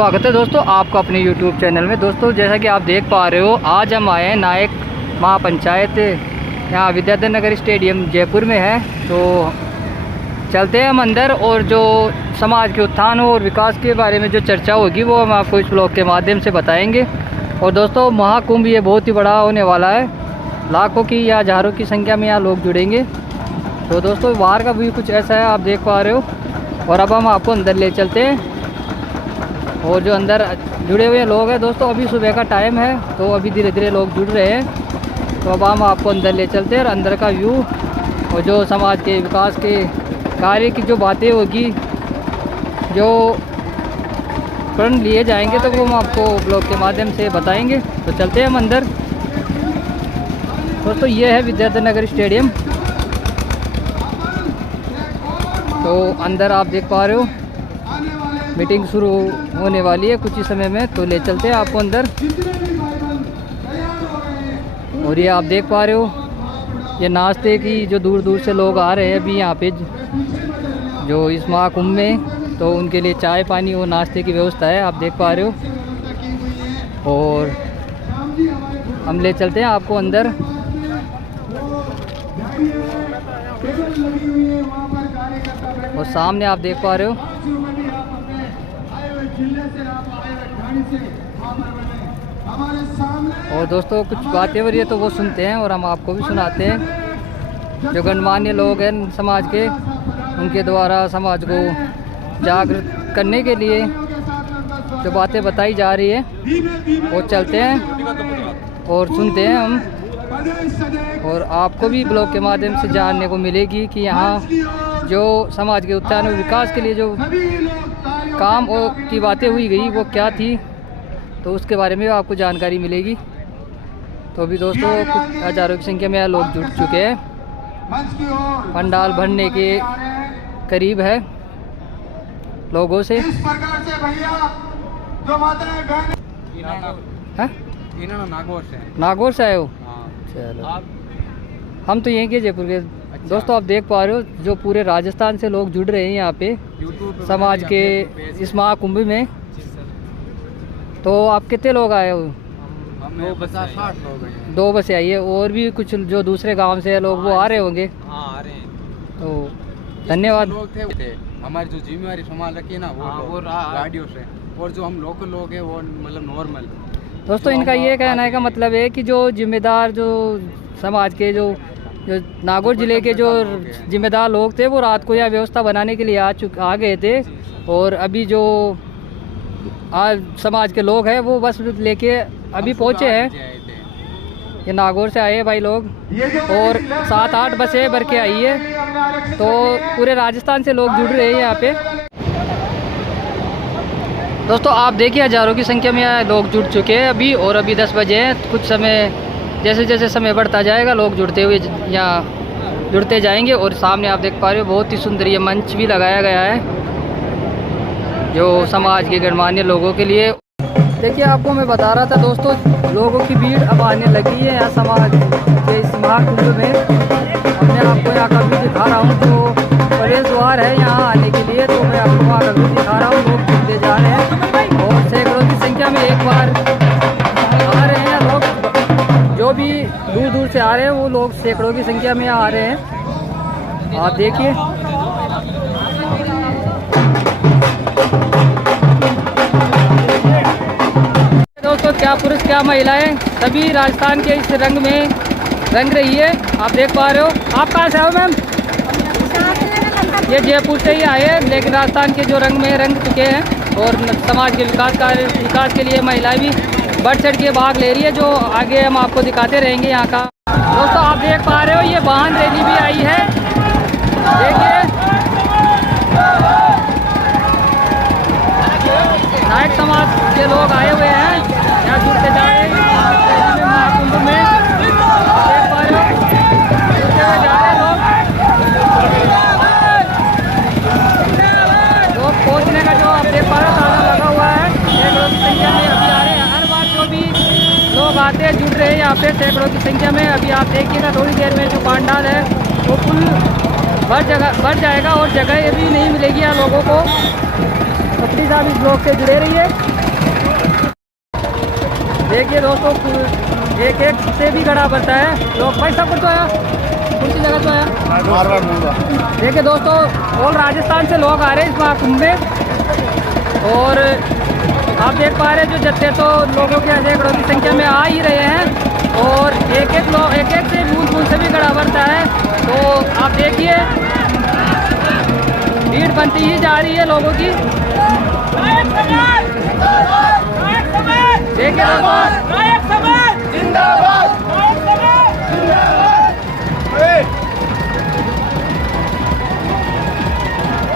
स्वागत है दोस्तों आपका अपने YouTube चैनल में। दोस्तों जैसा कि आप देख पा रहे हो, आज हम आए हैं नायक महापंचायत यहाँ विद्याधर नगर स्टेडियम जयपुर में है। तो चलते हैं हम अंदर और जो समाज के उत्थान और विकास के बारे में जो चर्चा होगी वो हम आपको इस ब्लॉग के माध्यम से बताएंगे। और दोस्तों महाकुंभ ये बहुत ही बड़ा होने वाला है, लाखों की या हज़ारों की संख्या में यहाँ लोग जुड़ेंगे। तो दोस्तों बाहर का व्यू कुछ ऐसा है, आप देख पा रहे हो। और अब हम आपको अंदर ले चलते हैं और जो अंदर जुड़े हुए लोग हैं दोस्तों, अभी सुबह का टाइम है तो अभी धीरे धीरे लोग जुड़ रहे हैं। तो अब हम आपको अंदर ले चलते हैं और अंदर का व्यू और जो समाज के विकास के कार्य की जो बातें होगी, जो प्रण लिए जाएंगे, तो वो हम आपको ब्लॉग के माध्यम से बताएंगे। तो चलते हैं हम अंदर। दोस्तों ये है विद्याधर नगर स्टेडियम। तो अंदर आप देख पा रहे हो मीटिंग शुरू होने वाली है कुछ ही समय में, तो ले चलते हैं आपको अंदर। और ये आप देख पा रहे हो ये नाश्ते की जो दूर दूर से लोग आ रहे हैं अभी यहाँ पे जो इस महाकुंभ में, तो उनके लिए चाय पानी और नाश्ते की व्यवस्था है, आप देख पा रहे हो। और हम ले चलते हैं आपको अंदर। और सामने आप देख पा रहे हो और दोस्तों कुछ बातें हो रही है तो वो सुनते हैं और हम आपको भी सुनाते हैं। जो गणमान्य लोग हैं समाज के, उनके द्वारा समाज को जागृत करने के लिए जो बातें बताई जा रही है वो चलते हैं और सुनते हैं हम। और आपको भी ब्लॉग के माध्यम से जानने को मिलेगी कि यहाँ जो समाज के उत्थान और विकास के लिए जो काम और की बातें हुई गई वो क्या थी, तो उसके बारे में आपको जानकारी मिलेगी। तो अभी दोस्तों कुछ हज़ारों की संख्या में लोग जुड़ चुके हैं, पंडाल भरने के करीब है लोगों से। नागौर से आए हो? चलो हम तो यहीं के जयपुर के। दोस्तों आप देख पा रहे हो जो पूरे राजस्थान से लोग जुड़ रहे हैं यहाँ पे समाज के इस महाकुंभ में। तो आप कितने लोग आए हो? हम 60 लोग हैं। 2 बसें आई है, और भी कुछ जो दूसरे गांव से लोग वो आ रहे होंगे। हाँ आ रहे हैं। तो धन्यवाद। लोग थे हमारी जो जिम्मेवारी संभाल रखी है ना वो गाड़ियों से, और जो हम लोकल लोग हैं वो मतलब नॉर्मल। दोस्तों इनका ये कहने का मतलब है कि जो जिम्मेदार जो समाज के जो नागौर ज़िले के जो जिम्मेदार लोग थे वो रात को यहाँ व्यवस्था बनाने के लिए आ गए थे। और अभी जो आज समाज के लोग हैं वो बस लेके अभी पहुँचे हैं। ये नागौर से आए हैं भाई लोग, और 7-8 बसें भर के आई है। तो पूरे राजस्थान से लोग जुड़ रहे हैं यहाँ पे। दोस्तों आप देखिए हज़ारों की संख्या में यहाँ लोग जुड़ चुके हैं अभी, और अभी 10 बजे हैं। कुछ समय जैसे जैसे समय बढ़ता जाएगा लोग जुड़ते हुए यहाँ जुड़ते जाएंगे। और सामने आप देख पा रहे हो बहुत ही सुंदर ये मंच भी लगाया गया है जो समाज के गणमान्य लोगों के लिए। देखिए आपको मैं बता रहा था दोस्तों, लोगों की भीड़ अब आने लगी है यहाँ समाज के इस महाकुंभ में। मैं आपको यहाँ का व्यू दिखा रहा हूँ जो प्रवेश द्वार है यहाँ आने के लिए। तो मैं आपको वहाँ का व्यू दिखा रहा हूँ, लोग जुड़ते जा रहे हैं और सैकड़ों की संख्या में एक बार आ रहे हैं लोग। जो भी दूर दूर से आ रहे हैं वो लोग सैकड़ों की संख्या में आ रहे हैं, आप देखिए। दोस्तों क्या पुरुष क्या महिलाएं सभी राजस्थान के इस रंग में रंग रही है, आप देख पा रहे हो। आप कहाँ से हो मैम? ये जयपुर से ही आए हैं, लेकिन राजस्थान के जो रंग में रंग चुके हैं। और समाज के विकास के लिए महिलाएं भी बढ़ चढ़ के भाग ले रही है, जो आगे हम आपको दिखाते रहेंगे यहाँ का। दोस्तों आप देख पा रहे हो ये वाहन रैली भी आई है, देखिए नायक समाज के लोग आए हुए हैं यहाँ जुड़ते जा रहे हैं महाकुंभ में। देख पा रहे हो जुड़ते हुए जा रहे लोग पहुँचने का जो आप देख पा रहे हो ताला लगा हुआ है। सैकड़ों की संख्या में अभी आ रहे हैं, हर बार जो भी लोग आते हैं जुड़ रहे हैं यहाँ पे सैकड़ों की संख्या में। अभी आप देखिएगा थोड़ी देर में जो पंडाल है वो फुल बढ़ जाएगा और जगह भी नहीं मिलेगी यहाँ लोगों को। तो प्लीज़ आप इस ब्लॉग से जुड़े रहिए। देखिए दोस्तों, एक एक से भी गड़ा बढ़ता है लोग। भाई सब कुछ तो आया, कौन सी जगह तो आया। देखिए दोस्तों, ऑल राजस्थान से लोग आ रहे हैं इस महाकुंभ में, और आप देख पा रहे हैं जो जत्थे तो लोगों के सैकड़ों की संख्या में आ ही रहे हैं, और एक एक से बूंद से भी गड़ा बढ़ता है। तो आप देखिए भीड़ बनती ही जा रही है लोगों की। देखिए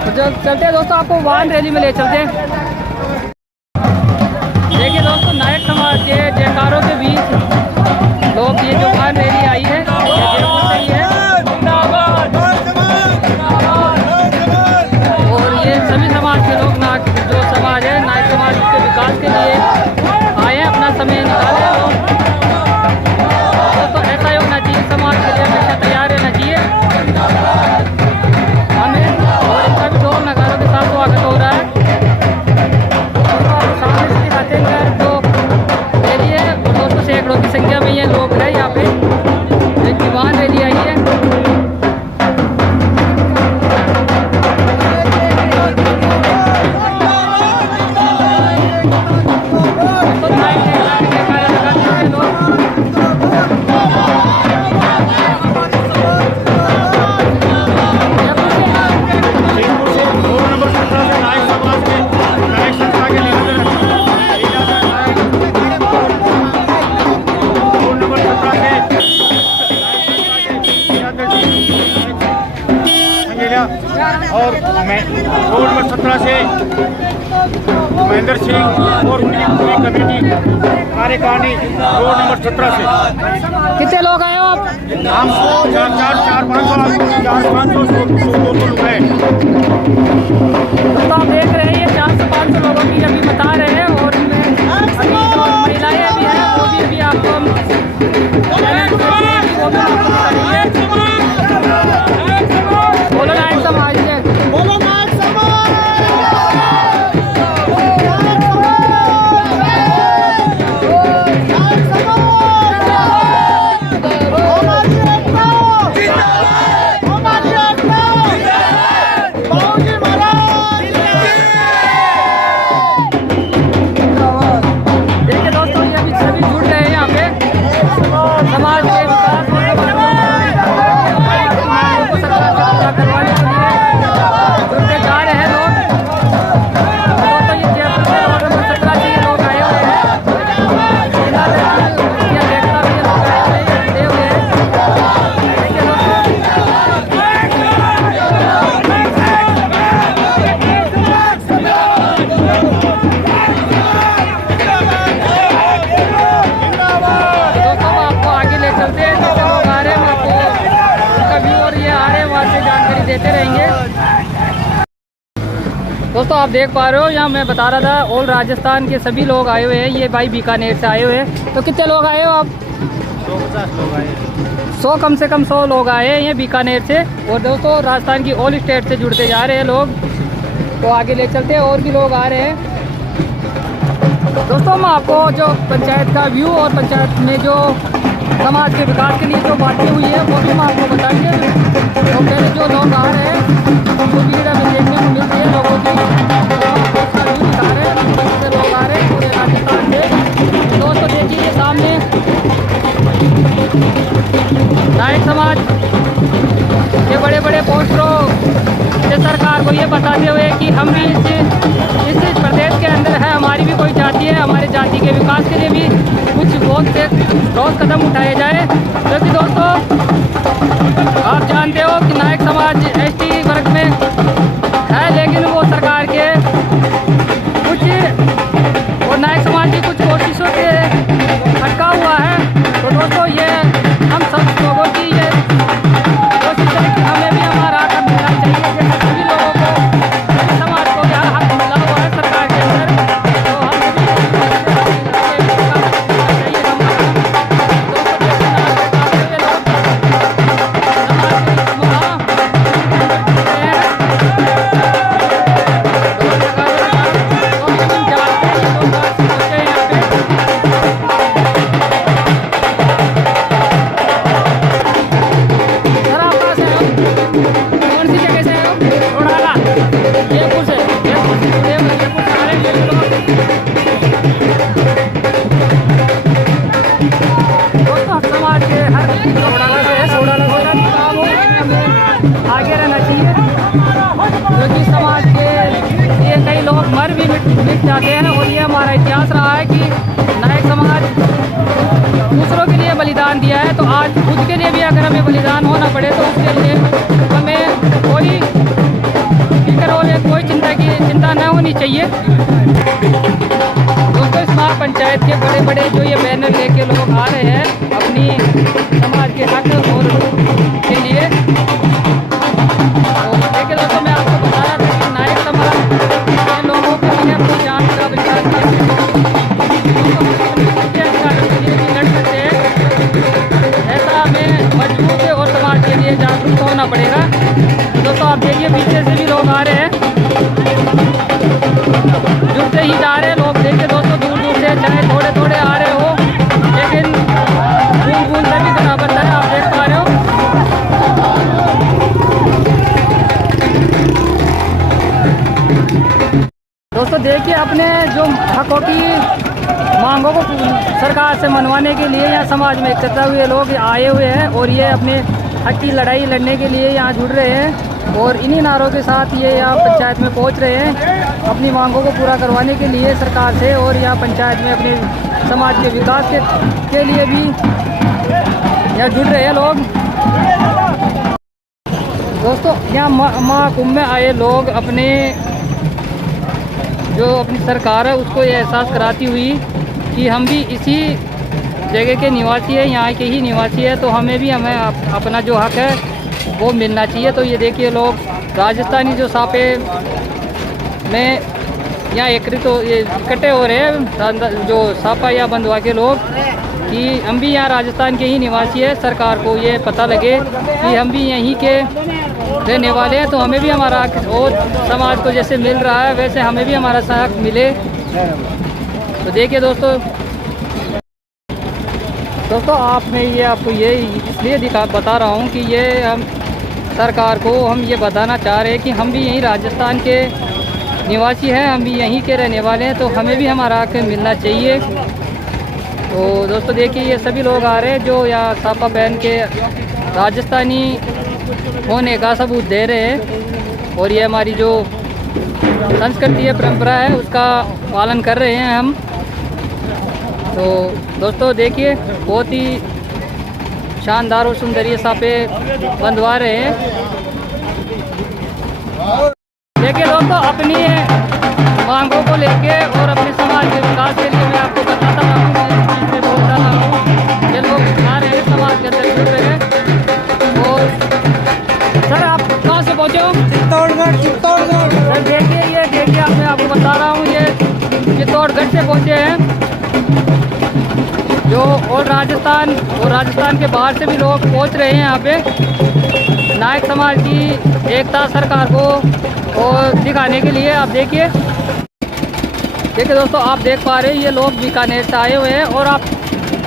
तो चलते हैं दोस्तों, आपको वाहन रैली में ले चलते हैं। देखिए दोस्तों, नायक समाज के जयकारों के बीच लोग, ये जो वाहन रैली आई है जयपुर से ही है, और ये सभी समाज के लोग जो समाज है नायक समाज के विकास के लिए आए हैं, अपना समय निकाले हैं लोग। तो ऐसा ही होना चाहिए, समाज के लिए हमेशा तैयार रहना चाहिए हमें, और इनका भी ढोल नगारों के साथ स्वागत हो रहा है। सामने से दिखाते हैं तो रैली है, और दोस्तों सैकड़ों की संख्या में ये लोग हैं यहाँ पे, एक दीवान रैली आई है। और मैं रोड नंबर 17 से महेंद्र सिंह और उनकी पूरी कमेटी कार्यकारिणी रोड नंबर 17 से। कितने लोग आए हो आप? हम 400-500 लोग हैं। तो आप देख रहे हैं ये 400 से 500 लोगों की अभी बता रहे हैं, और इनमें अभी जो महिलाएं भी हैं वो भी अभी आपको हम बोलो नायक समाज है, बोलो नायक समाज। देखिए दोस्तों, ये अभी सभी जुड़ रहे हैं यहाँ पे समाज के विकास को सरकार करवाने के लिए जुड़ते जा रहे हैं लोग। तो ये जयपुर से रोड नंबर 17 से ये लोग आए हुए हैं, देते रहेंगे। दोस्तों आप देख पा रहे हो, यहाँ मैं बता रहा था ऑल राजस्थान के सभी लोग आए हुए हैं। ये भाई बीकानेर से आए हुए हैं। तो कितने लोग आए हो आप? 150 लोग आए। 100 कम से कम 100 लोग आए हैं ये बीकानेर से। और दोस्तों राजस्थान की ऑल स्टेट से जुड़ते जा रहे हैं लोग। तो आगे ले चलते हैं, और भी लोग आ रहे हैं। दोस्तों हम आपको जो पंचायत का व्यू और पंचायत में जो समाज के विकास के लिए जो बातें हुई है वो भी हम आपको बताएंगे। तो पहले जो लोग आ रहे हैं वो भीड़ हमें देखने को मिल रही है लोगों की, व्यू दिखा रहे हैं। से लोग आ रहे हैं पूरे राजस्थान से। दोस्तों देखिए सामने नायक समाज के बड़े बड़े पोस्टरों से सरकार को ये बताते हुए कि हम भी इस प्रदेश के अंदर है, हमारी भी कोई जाति है, हमारे जाति के विकास के लिए भी कुछ बहुत से ठोस कदम उठाए जाए। क्योंकि दोस्तों आप जानते हो कि नायक समाज एसटी वर्ग में है, लेकिन वो सरकार के कुछ और नायक समाज की कुछ कोशिशों से अटका हुआ है। तो दोस्तों ये हम सब लोगों की ये कोशिश है कि हमें भी हमारा हक मिलना चाहिए, जैसे सभी लोगों को, सभी समाज को क्या हक मिला हुआ है सरकार के अंदर। तो हम सभी चाहिए जाते हैं। और ये हमारा इतिहास रहा है कि नायक समाज दूसरों के लिए बलिदान दिया है, तो आज खुद के लिए भी अगर हमें बलिदान होना पड़े तो उसके लिए हमें कोई फिक्र हो या कोई चिंता न होनी चाहिए। दोस्तों इस महापंचायत के बड़े बड़े जो ये बैनर लेके लोग आ रहे हैं अपनी समाज के हक और के लिए, तो देखिए दोस्तों मैं आपको बता रहा था कि नायक समाज के लोगों के लिए अपनी जान का बलिदान के लिए लड़ सकते हैं, ऐसा हमें मजबूत और समाज के लिए जागरूक होना पड़ेगा। दोस्तों आप देखिए पीछे से भी लोग आ रहे हैं, जुड़ते ही जा रहे हैं लोग। देखिए दोस्तों दूर दूर से चाहे थोड़े थोड़े आ रहे हो, लेकिन बूंद बूंद से भी बराबर है, आप देख पा रहे हो। दोस्तों देखिए अपने जो हकों की मांगों को सरकार से मनवाने के लिए यहाँ समाज में एकत्र हुए लोग आए हुए हैं और ये अपने हक की लड़ाई लड़ने के लिए यहाँ जुड़ रहे हैं। और इन्हीं नारों के साथ ये यहाँ पंचायत में पहुँच रहे हैं अपनी मांगों को पूरा करवाने के लिए सरकार से, और यहाँ पंचायत में अपने समाज के विकास के लिए भी यहाँ जुड़ रहे हैं लोग। दोस्तों यहाँ महाकुंभ में आए लोग अपने जो अपनी सरकार है उसको ये एहसास कराती हुई कि हम भी इसी जगह के निवासी हैं, यहाँ के ही निवासी है, तो हमें अपना जो हक है वो मिलना चाहिए। तो ये देखिए लोग राजस्थानी जो सापे में यहाँ इकट्ठे हो रहे हैं, जो सापा या बंधुआ के लोग, कि हम भी यहाँ राजस्थान के ही निवासी है। सरकार को ये पता लगे कि हम भी यहीं के रहने वाले हैं, तो हमें भी हमारा हक और समाज को जैसे मिल रहा है वैसे हमें भी हमारा हक मिले। तो देखिए दोस्तों आपने ये आपको ये इसलिए बता रहा हूँ कि ये हम सरकार को हम ये बताना चाह रहे हैं कि हम भी यहीं राजस्थान के निवासी हैं, हम भी यहीं के रहने वाले हैं, तो हमें भी हमारा हक मिलना चाहिए। तो दोस्तों देखिए ये सभी लोग आ रहे हैं जो यहाँ सापा बहन के राजस्थानी होने का सबूत दे रहे हैं, और ये हमारी जो संस्कृति है परंपरा है उसका पालन कर रहे हैं हम। तो दोस्तों देखिए बहुत ही शानदार और सुंदर ये सापे बंधवा रहे हैं। देखिए दोस्तों अपनी मांगों को लेके और अपने समाज के विकास के लिए मैं आपको बताता रहा हूँ, मैं बोलता रहा हूँ, ये लोग आ रहे हैं समाज के अंदर जुड़ रहे हैं। और सर आप कहाँ से पहुँचे हो? चित्तौड़गढ़। सर देखिए अब मैं आपको बता रहा हूँ ये चित्तौड़गढ़ से पहुँचे हैं जो, और राजस्थान के बाहर से भी लोग पहुंच रहे हैं यहाँ पे नायक समाज की एकता सरकार को और दिखाने के लिए। आप देखिए दोस्तों आप देख पा रहे हैं ये लोग बीकानेर से आए हुए हैं। और आप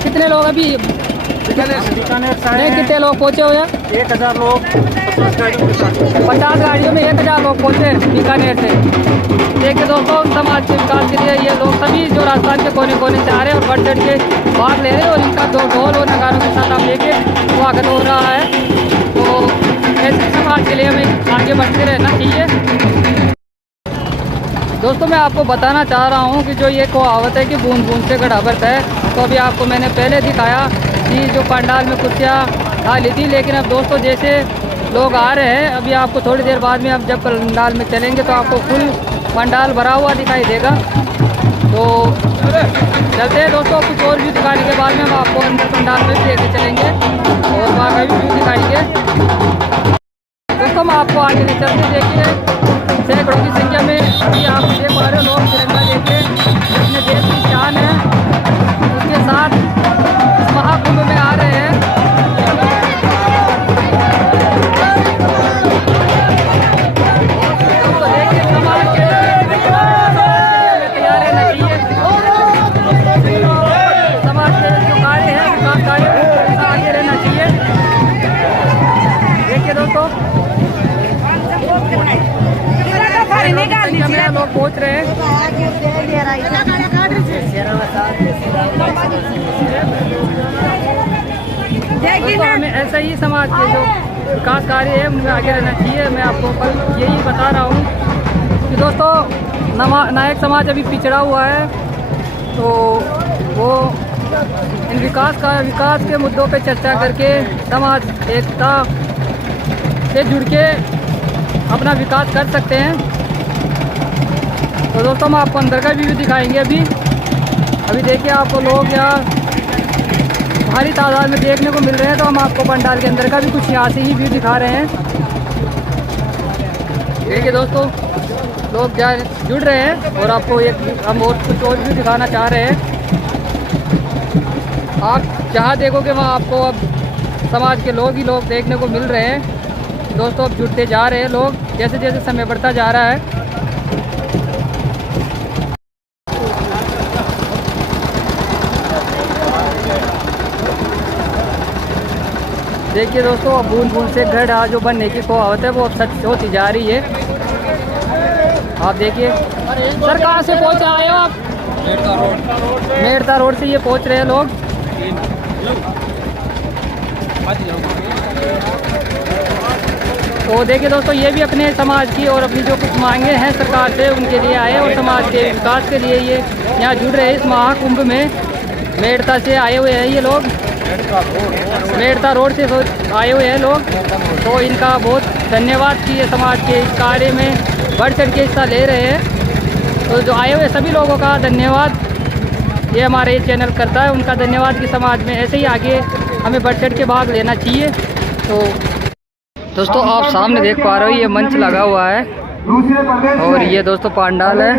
कितने लोग अभी बीकानेर से कितने लोग पहुँचे हुए हैं? 1000 लोग 50 गाड़ियों में 1000 लोग पहुँचे बीकानेर से। देखिए दोस्तों समाज के विकास के लिए ये लोग सभी जो राजस्थान के कोने कोने से आ रहे हैं और बढ़ चढ़ के भाग ले रहे हैं, और इनका ढोल और नगारों के साथ आप देखिए स्वागत हो रहा है। तो ऐसे समाज के लिए हमें आगे बढ़ते रहना चाहिए। दोस्तों मैं आपको बताना चाह रहा हूँ कि जो ये कहावत है कि बूंद बूंद से घड़ा भरता है, तो अभी आपको मैंने पहले दिखाया कि जो पंडाल में कुर्सियाँ खाली थी, लेकिन अब दोस्तों जैसे लोग आ रहे हैं अभी आपको थोड़ी देर बाद में, अब जब पंडाल में चलेंगे तो आपको फुल पंडाल भरा हुआ दिखाई देगा। तो चलते हैं दोस्तों, कुछ और व्यू दिखाने के बाद में हम आपको अंदर पंडाल में भी लेके चलेंगे और वहाँ का भी व्यू दिखाएंगे। दोस्तों हम आपको आगे ले चलते देखिए सैकड़ों की संख्या में अभी आप देख पा रहे हो लोग तिरंगा लेके अपने देश की शान है उसके साथ इस महाकुंभ में आ रहे हैं। लोग पहुंच रहे हैं। हमें ऐसा ही समाज के जो विकास कार्य है उनमें आगे रहना चाहिए। मैं आपको कल यही बता रहा हूँ। कि दोस्तों नायक समाज अभी पिछड़ा हुआ है, तो वो इन विकास के मुद्दों पे चर्चा करके समाज एकता से जुड़ के अपना विकास कर सकते हैं। तो दोस्तों हम आपको अंदर का व्यू दिखाएंगे। अभी देखिए आपको लोग यहाँ भारी तादाद में देखने को मिल रहे हैं, तो हम आपको पंडाल के अंदर का भी कुछ यहाँ से ही व्यू दिखा रहे हैं। देखिए दोस्तों लोग क्या जुड़ रहे हैं और आपको एक हम और कुछ और भी दिखाना चाह रहे हैं। आप जहाँ देखोगे वहाँ आपको अब समाज के लोग ही लोग देखने को मिल रहे हैं। दोस्तों अब जुड़ते जा रहे हैं लोग, जैसे जैसे समय बढ़ता जा रहा है। देखिए दोस्तों अब बूंद बूंद से घड़ जो बनने की कहावत है वो अब सच होती जा रही है। आप देखिए सर कहाँ से पहुँच आए हो आप? मेड़ता रोड से ये पहुँच रहे हैं लोग। तो देखिए दोस्तों ये भी अपने समाज की और अपनी जो कुछ मांगे हैं सरकार से उनके लिए आए और समाज के विकास के लिए ये यहाँ जुड़ रहे हैं इस महाकुंभ में। मेड़ता से आए हुए हैं ये लोग, मेड़ता रोड से आए हुए हैं लोग। तो इनका बहुत धन्यवाद कि ये समाज के इस कार्य में बढ़ चढ़ के हिस्सा ले रहे हैं। तो जो आए हुए सभी लोगों का धन्यवाद ये हमारे चैनल करता है, उनका धन्यवाद कि समाज में ऐसे ही आगे हमें बढ़ चढ़ के भाग लेना चाहिए। तो दोस्तों आप सामने देख पा रहे हो ये मंच लगा हुआ है और ये दोस्तों पंडाल है,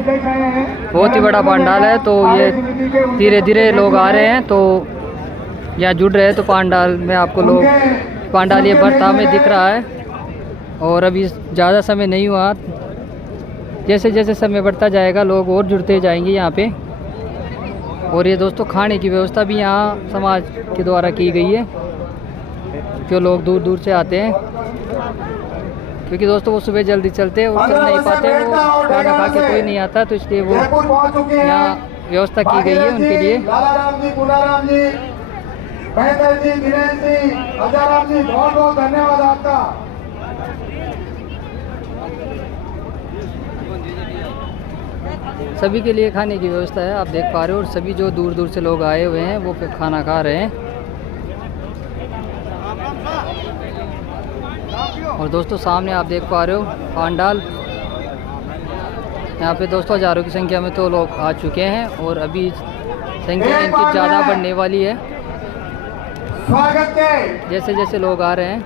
बहुत ही बड़ा पंडाल है। तो ये धीरे धीरे लोग आ रहे हैं, तो यहाँ जुड़ रहे हैं। तो पंडाल में आपको लोग पंडाल ये बढ़ता में दिख रहा है और अभी ज़्यादा समय नहीं हुआ। जैसे जैसे समय बढ़ता जाएगा लोग और जुड़ते जाएंगे यहाँ पे। और ये दोस्तों खाने की व्यवस्था भी यहाँ समाज के द्वारा की गई है, जो लोग दूर दूर से आते हैं, क्योंकि दोस्तों वो सुबह जल्दी चलते हैं, वो चल नहीं पाते, वो खाना खा के कोई नहीं आता, तो इसलिए वो यहाँ व्यवस्था की गई है उनके लिए। बहुत बहुत धन्यवाद आपका। सभी के लिए खाने की व्यवस्था है, आप देख पा रहे हो। और सभी जो दूर दूर से लोग आए हुए हैं वो फिर खाना खा रहे हैं। और दोस्तों सामने आप देख पा रहे हो पंडाल, यहाँ पे दोस्तों हज़ारों की संख्या में तो लोग आ चुके हैं और अभी संख्या इनकी ज़्यादा बढ़ने वाली है स्वागत के जैसे जैसे लोग आ रहे हैं।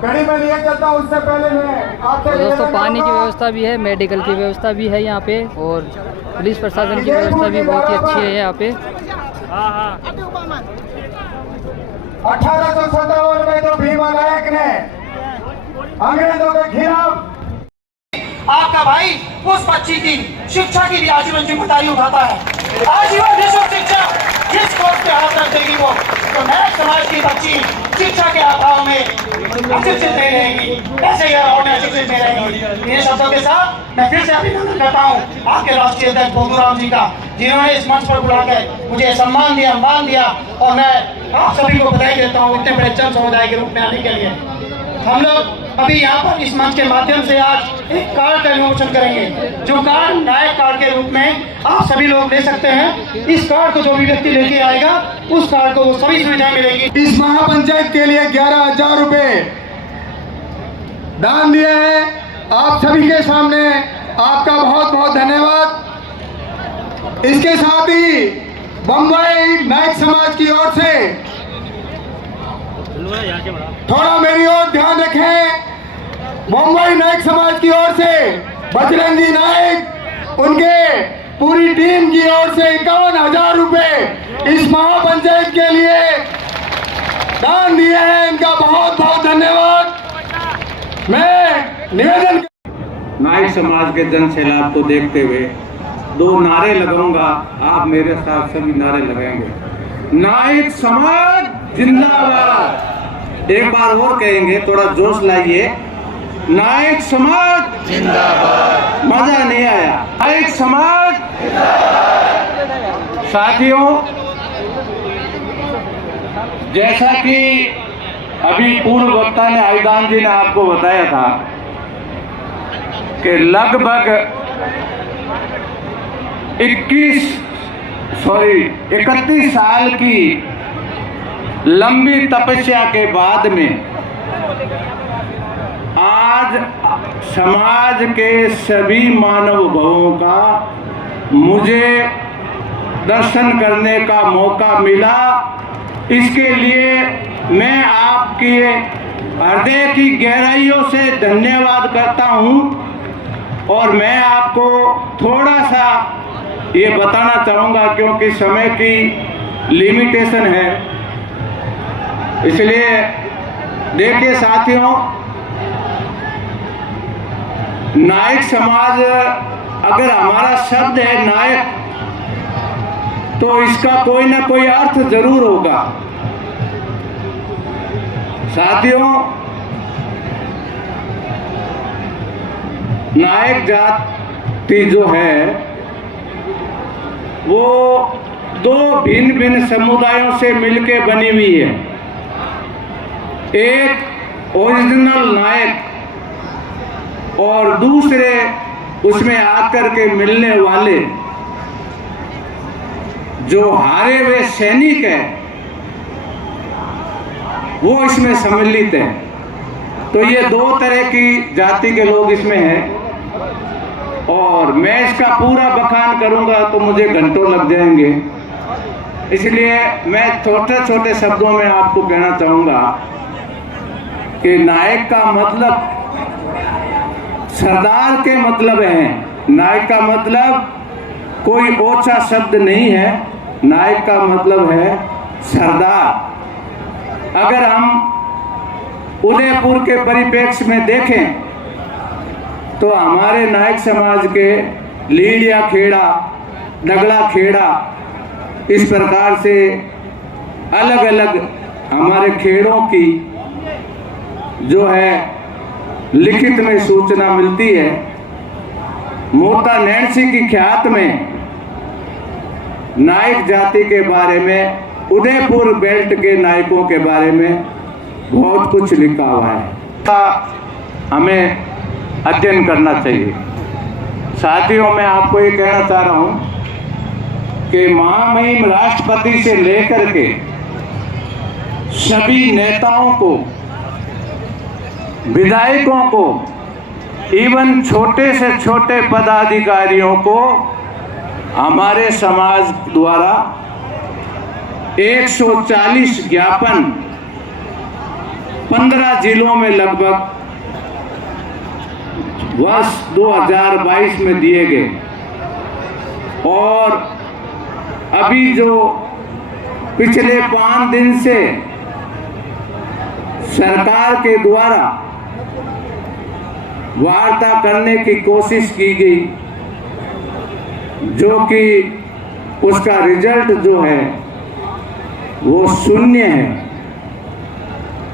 कड़ी में लिए चलता हूं, उससे पहले मैं आपसे तो दोस्तों पानी की व्यवस्था भी है, मेडिकल की व्यवस्था भी है यहाँ पे, और पुलिस प्रशासन की व्यवस्था भी बहुत ही अच्छी है यहाँ पे। 1857 में तो भीमा नायक ने अंग्रेजों के खिलाफ आपका भाई उस बच्ची की शिक्षा की भी आजीवन जिम्मेदारी उठाता है। आजीवन निःशुल्क शिक्षा जिस कोर्ट पे हाथ रख देगी वो, तो नायक समाज की बच्ची शिक्षा के अभाव में अशिक्षित नहीं रहेगी, ऐसे ही अभाव में अशिक्षित नहीं रहेगी। इन शब्दों के साथ मैं फिर से अभिनंदन करता हूँ आपके राष्ट्रीय अध्यक्ष बोधूराम जी का, जिन्होंने इस मंच पर बुलाकर मुझे सम्मान दिया, मान दिया, और मैं आप सभी को बधाई देता हूँ इतने बड़े जन समुदाय के रूप में आने के लिए। हम लोग अभी यहाँ पर इस मंच के माध्यम से आज एक कार्ड का विमोचन करेंगे, जो कार्ड नायक कार्ड के रूप में आप सभी लोग ले सकते हैं। इस कार्ड को जो भी व्यक्ति लेके आएगा उस कार्ड को सभी सुविधाएं मिलेगी। इस महापंचायत के लिए 11,000 रुपए दान दिए हैं। आप सभी के सामने आपका बहुत बहुत धन्यवाद। इसके साथ ही बम्बई नायक समाज की ओर से थोड़ा मेरी ओर ध्यान रखें। मुंबई नायक समाज की ओर से बजरंगी नायक, उनके पूरी टीम की ओर से 51,000 रुपए इस महापंचायत के लिए दान दिए हैं। इनका बहुत बहुत धन्यवाद। मैं निवेदन नायक समाज के जन सैलाब को देखते हुए 2 नारे लगाऊंगा, आप मेरे साथ सभी नारे लगाएंगे। नायक समाज जिंदाबाद। एक बार और कहेंगे, थोड़ा जोश लाइए। नायक समाज जिंदाबाद। मजा नहीं आया? नायक समाज जिंदाबाद। साथियों, जैसा कि अभी पूर्व वक्ता ने आयुधान जी ने आपको बताया था कि लगभग 31 साल की लंबी तपस्या के बाद में आज समाज के सभी मानव भवों का मुझे दर्शन करने का मौका मिला। इसके लिए मैं आपके हृदय की गहराइयों से धन्यवाद करता हूं। और मैं आपको थोड़ा सा ये बताना चाहूँगा, क्योंकि समय की लिमिटेशन है, इसलिए देखिए साथियों, नायक समाज, अगर हमारा शब्द है नायक, तो इसका कोई ना कोई अर्थ जरूर होगा। साथियों, नायक जाति जो है वो दो भिन्न भिन्न समुदायों से मिलकर बनी हुई है। एक ओरिजिनल नायक और दूसरे उसमें आकर के मिलने वाले जो हारे हुए सैनिक हैं, वो इसमें सम्मिलित हैं। तो ये दो तरह की जाति के लोग इसमें हैं, और मैं इसका पूरा बखान करूंगा तो मुझे घंटों लग जाएंगे। इसलिए मैं छोटे छोटे शब्दों में आपको कहना चाहूंगा कि नायक का मतलब सरदार के मतलब है। नायक का मतलब कोई ओछा शब्द नहीं है, नायक का मतलब है सरदार। अगर हम उदयपुर के परिप्रेक्ष्य में देखें तो हमारे नायक समाज के लीलिया खेड़ा, डगला खेड़ा, इस प्रकार से अलग अलग हमारे खेड़ों की जो है लिखित में सूचना मिलती है। मोता नैन्सी की ख्यात में नायक जाति के बारे में, उदयपुर बेल्ट के नायकों के बारे में बहुत कुछ लिखा हुआ है, हमें अध्ययन करना चाहिए। साथियों, मैं आपको ये कहना चाह रहा हूं कि महामहिम राष्ट्रपति से लेकर के सभी नेताओं को, विधायकों को, इवन छोटे से छोटे पदाधिकारियों को हमारे समाज द्वारा 140 ज्ञापन 15 जिलों में लगभग वर्ष 2022 में दिए गए। और अभी जो पिछले 5 दिन से सरकार के द्वारा वार्ता करने की कोशिश की गई, जो कि उसका रिजल्ट जो है वो शून्य है।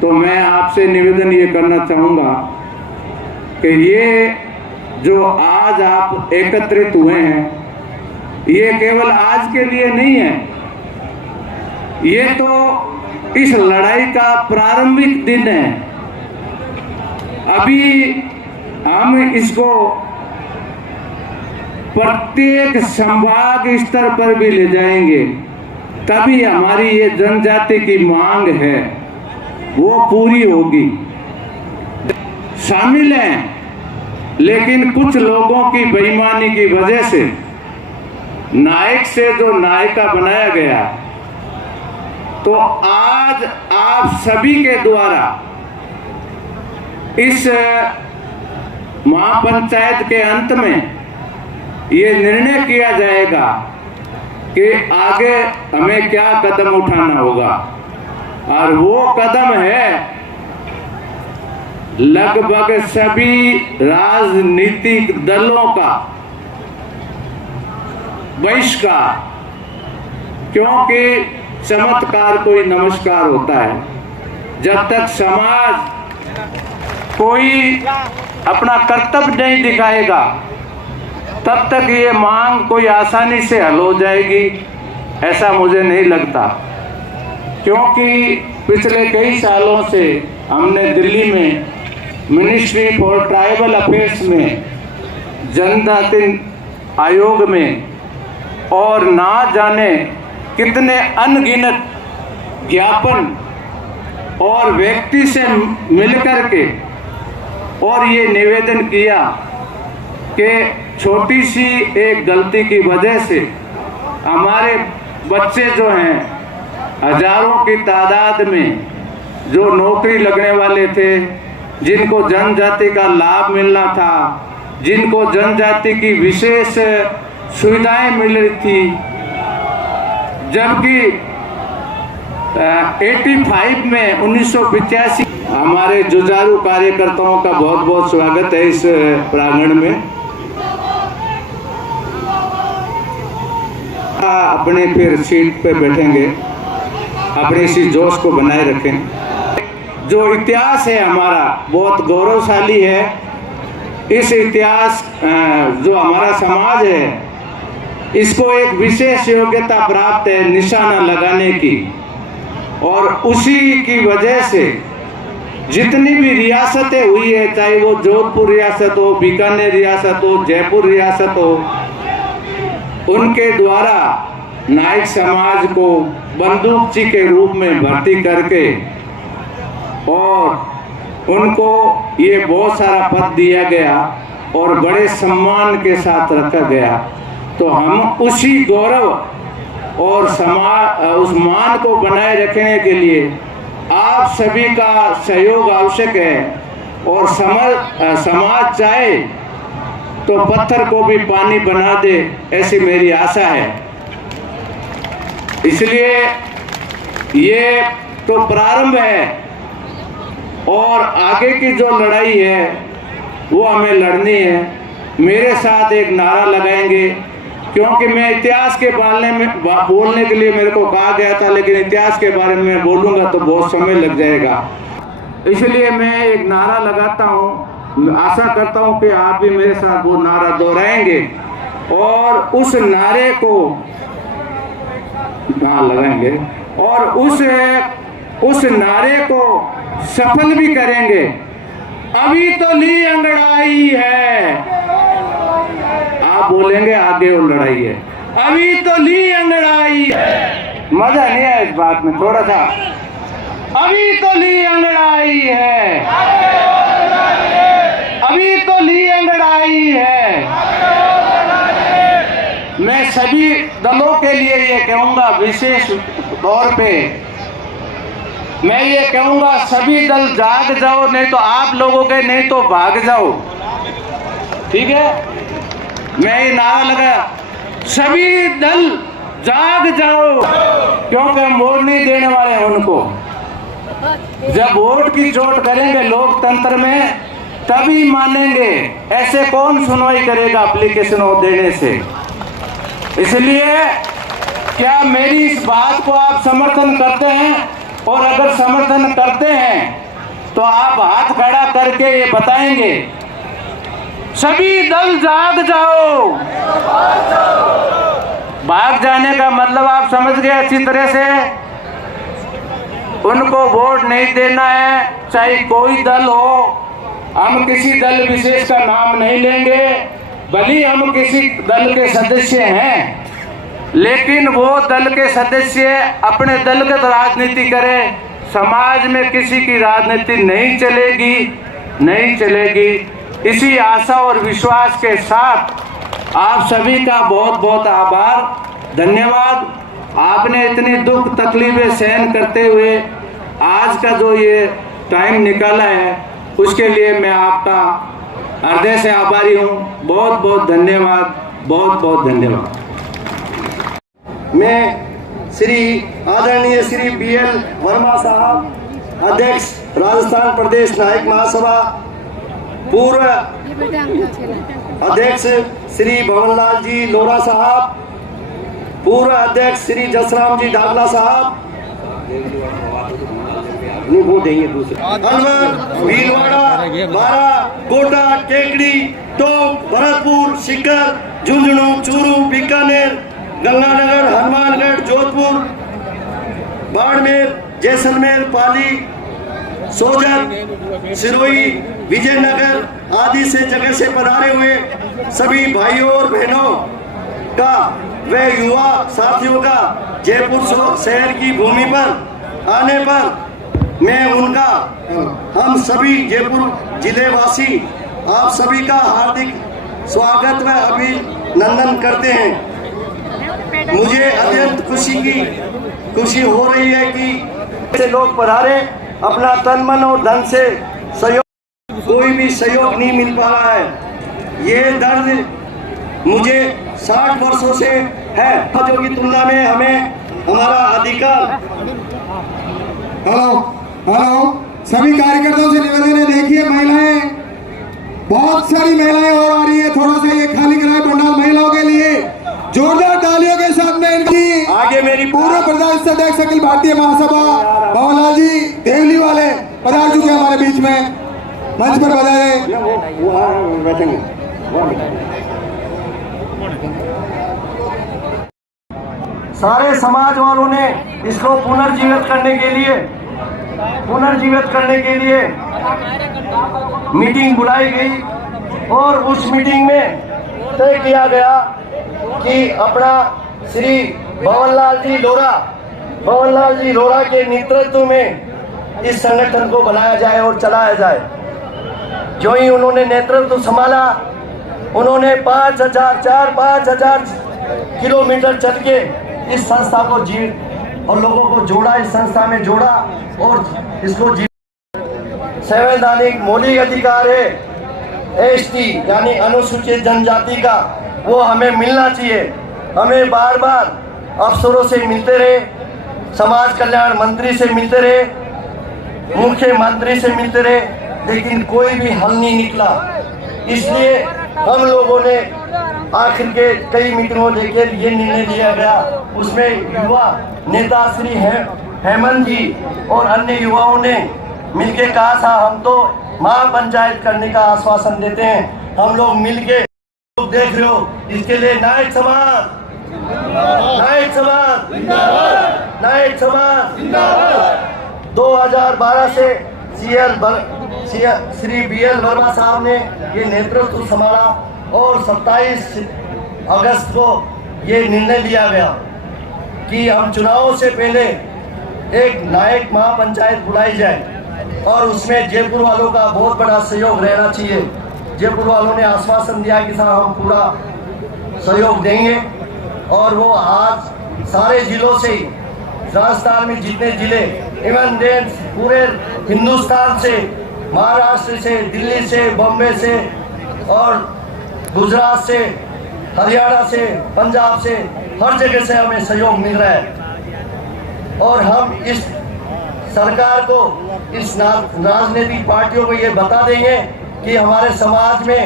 तो मैं आपसे निवेदन ये करना चाहूँगा कि ये जो आज आप एकत्रित हुए हैं, ये केवल आज के लिए नहीं है, ये तो इस लड़ाई का प्रारंभिक दिन है। अभी हम इसको प्रत्येक संभाग स्तर पर भी ले जाएंगे, तभी हमारी ये जनजाति की मांग है वो पूरी होगी। शामिल हैं, लेकिन कुछ लोगों की बेईमानी की वजह से नायक से जो नायिका बनाया गया, तो आज आप सभी के द्वारा इस महापंचायत के अंत में ये निर्णय किया जाएगा कि आगे हमें क्या कदम उठाना होगा। और वो कदम है लगभग सभी राजनीतिक दलों का बहिष्कार, क्योंकि चमत्कार कोई नमस्कार होता है। जब तक समाज कोई अपना कर्तव्य नहीं दिखाएगा, तब तक ये मांग कोई आसानी से हल हो जाएगी, ऐसा मुझे नहीं लगता। क्योंकि पिछले कई सालों से हमने दिल्ली में मिनिस्ट्री फॉर ट्राइबल अफेयर्स में, जनजाति आयोग में और ना जाने कितने अनगिनत ज्ञापन और व्यक्ति से मिलकर के और ये निवेदन किया कि छोटी सी एक गलती की वजह से हमारे बच्चे जो हैं हजारों की तादाद में जो नौकरी लगने वाले थे, जिनको जनजाति का लाभ मिलना था, जिनको जनजाति की विशेष सुविधाएं मिल रही थी, जबकि 85 में 1985 हमारे जुझारू कार्यकर्ताओं का बहुत बहुत स्वागत है इस प्रांगण में। अपने फिर सीट पे बैठेंगे, अपने इसी जोश को बनाए रखें। जो इतिहास है हमारा बहुत गौरवशाली है। इस इतिहास जो हमारा समाज है इसको एक विशेष योग्यता प्राप्त है निशाना लगाने की, और उसी की वजह से जितनी भी रियासतें हुई है, चाहे वो जोधपुर रियासत हो, बीकानेर रियासत हो, जयपुर रियासत हो, उनके द्वारा नायक समाज को बंदूकची के रूप में भर्ती करके और उनको ये बहुत सारा पद दिया गया और बड़े सम्मान के साथ रखा गया। तो हम उसी गौरव और उस मान को बनाए रखने के लिए आप सभी का सहयोग आवश्यक है। और समाज चाहे तो पत्थर को भी पानी बना दे, ऐसी मेरी आशा है। इसलिए ये तो प्रारंभ है और आगे की जो लड़ाई है वो हमें लड़नी है। मेरे साथ एक नारा लगाएंगे, क्योंकि मैं इतिहास के बारे में बोलने के लिए मेरे को कहा गया था, लेकिन इतिहास के बारे में बोलूँगा तो बहुत समय लग जाएगा। इसलिए मैं एक नारा लगाता हूँ, आशा करता हूँ कि आप भी मेरे साथ वो नारा दोहराएंगे और उस नारे को लगाएंगे और उस नारे को सफल भी करेंगे। अभी तो ली अंगड़ाई है, आप बोलेंगे आगे वो लड़ाई है। अभी तो ली अंगड़ाई है, मजा नहीं आया इस बात में थोड़ा सा। अभी तो ली अंगड़ाई है, अभी तो ली अंगड़ाई है। मैं सभी दलों के लिए ये कहूंगा, विशेष तौर पे मैं ये कहूंगा, सभी दल जाग जाओ, नहीं तो आप लोगों के नहीं तो भाग जाओ। ठीक है, मैं ये नारा लगा, सभी दल जाग जाओ, क्योंकि हम वोट नहीं देने वाले हैं उनको। जब वोट की चोट करेंगे लोकतंत्र में तभी मानेंगे, ऐसे कौन सुनवाई करेगा एप्लीकेशन देने से। इसलिए क्या मेरी इस बात को आप समर्थन करते हैं? और अगर समर्थन करते हैं तो आप हाथ खड़ा करके ये बताएंगे, सभी दल जाग जाओ। भाग जाने का मतलब आप समझ गए अच्छी तरह से। उनको वोट नहीं देना है, चाहे कोई दल हो। हम किसी दल विशेष का नाम नहीं लेंगे, भले हम किसी दल के सदस्य हैं, लेकिन वो दल के सदस्य अपने दलगत राजनीति करें। समाज में किसी की राजनीति नहीं चलेगी, नहीं चलेगी। इसी आशा और विश्वास के साथ आप सभी का बहुत बहुत आभार, धन्यवाद। आपने इतनी दुख तकलीफें सहन करते हुए आज का जो ये टाइम निकाला है, उसके लिए मैं आपका हृदय से आभारी हूँ। बहुत बहुत धन्यवाद, बहुत बहुत धन्यवाद। मैं श्री आदरणीय श्री BL वर्मा साहब, अध्यक्ष राजस्थान प्रदेश नायक महासभा, पूर्व अध्यक्ष श्री भवनलाल जी लोरा साहब, पूर्व अध्यक्ष श्री जसराम जी डागला साहब, वो देंगे दूसरे, अलवर, भीलवाड़ा, बारा, कोटा, केकड़ी, टोंक, भरतपुर, सीकर, झुंझुनू, चूरू, बीकानेर, गंगानगर, हनुमानगढ़, जोधपुर, बाड़मेर, जैसलमेर, पाली, सोजत, सिरोही, विजयनगर आदि से जगह से पधारे हुए सभी भाइयों और बहनों का वे युवा साथियों का जयपुर शहर की भूमि पर आने पर मैं उनका, हम सभी जयपुर जिले वासी आप सभी का हार्दिक स्वागत व अभिनंदन करते हैं। मुझे अत्यंत खुशी हो रही है कि ऐसे लोग पधारे, अपना तन मन और धन से सहयोग, कोई भी सहयोग नहीं मिल पा रहा है। ये दर्द मुझे 60 वर्षों से है, जो की तुलना में हमें हमारा अधिकार। हेलो, सभी कार्यकर्ताओं से निवेदन है, देखिए महिलाएं, बहुत सारी महिलाएं और आ रही है, थोड़ा सा ये खाली कराए पंडाल महिलाओं के लिए। जोरदार तालियों के साथ में इनकी आगे मेरी पूर्व प्रदेश अध्यक्ष अखिल भारतीय महासभा भवनलाल जी देवली वाले पधार चुके हैं हमारे बीच में, मंच पर बधाए। सारे समाज वालों ने इसको पुनर्जीवित करने के लिए मीटिंग बुलाई गई और उस मीटिंग में तय किया गया कि अपना श्री भवनलाल जी लोरा के नेतृत्व में इस संगठन को बनाया जाए और चलाया जाए। जो ही उन्होंने नेतृत्व संभाला, उन्होंने 5,000 किलोमीटर चल के इस संस्था को और लोगों को जोड़ा, इस संस्था में जोड़ा और इसको संवैधानिक मौलिक अधिकार है एसटी यानी अनुसूचित जनजाति का, वो हमें मिलना चाहिए। हमें बार बार अफसरों से मिलते रहे, समाज कल्याण मंत्री से मिलते रहे, मुख्यमंत्री से मिलते रहे, लेकिन कोई भी हल नहीं निकला। इसलिए हम लोगों ने आखिर के कई मीटिंगों लेकर ये निर्णय लिया गया, उसमें युवा नेता श्री हेमंत जी और अन्य युवाओं ने मिलके कहा था हम तो महापंचायत करने का आश्वासन देते हैं। हम लोग मिलके देख रहे हो, इसके लिए नायक समाज 2012 से श्री BL वर्मा साहब ने ये नेतृत्व संभाला और 27 अगस्त को ये निर्णय लिया गया कि हम चुनावों से पहले एक नायक महापंचायत बुलाई जाए और उसमें जयपुर वालों का बहुत बड़ा सहयोग रहना चाहिए। जयपुर वालों ने आश्वासन दिया कि साहब हम पूरा सहयोग देंगे और वो आज सारे जिलों से ही, राजस्थान में जितने जिले, इवन पूरे हिंदुस्तान से, महाराष्ट्र से, दिल्ली से, बॉम्बे से और गुजरात से, हरियाणा से, पंजाब से, हर जगह से हमें सहयोग मिल रहा है। और हम इस सरकार को, इस राजनीतिक पार्टियों को ये बता देंगे कि हमारे समाज में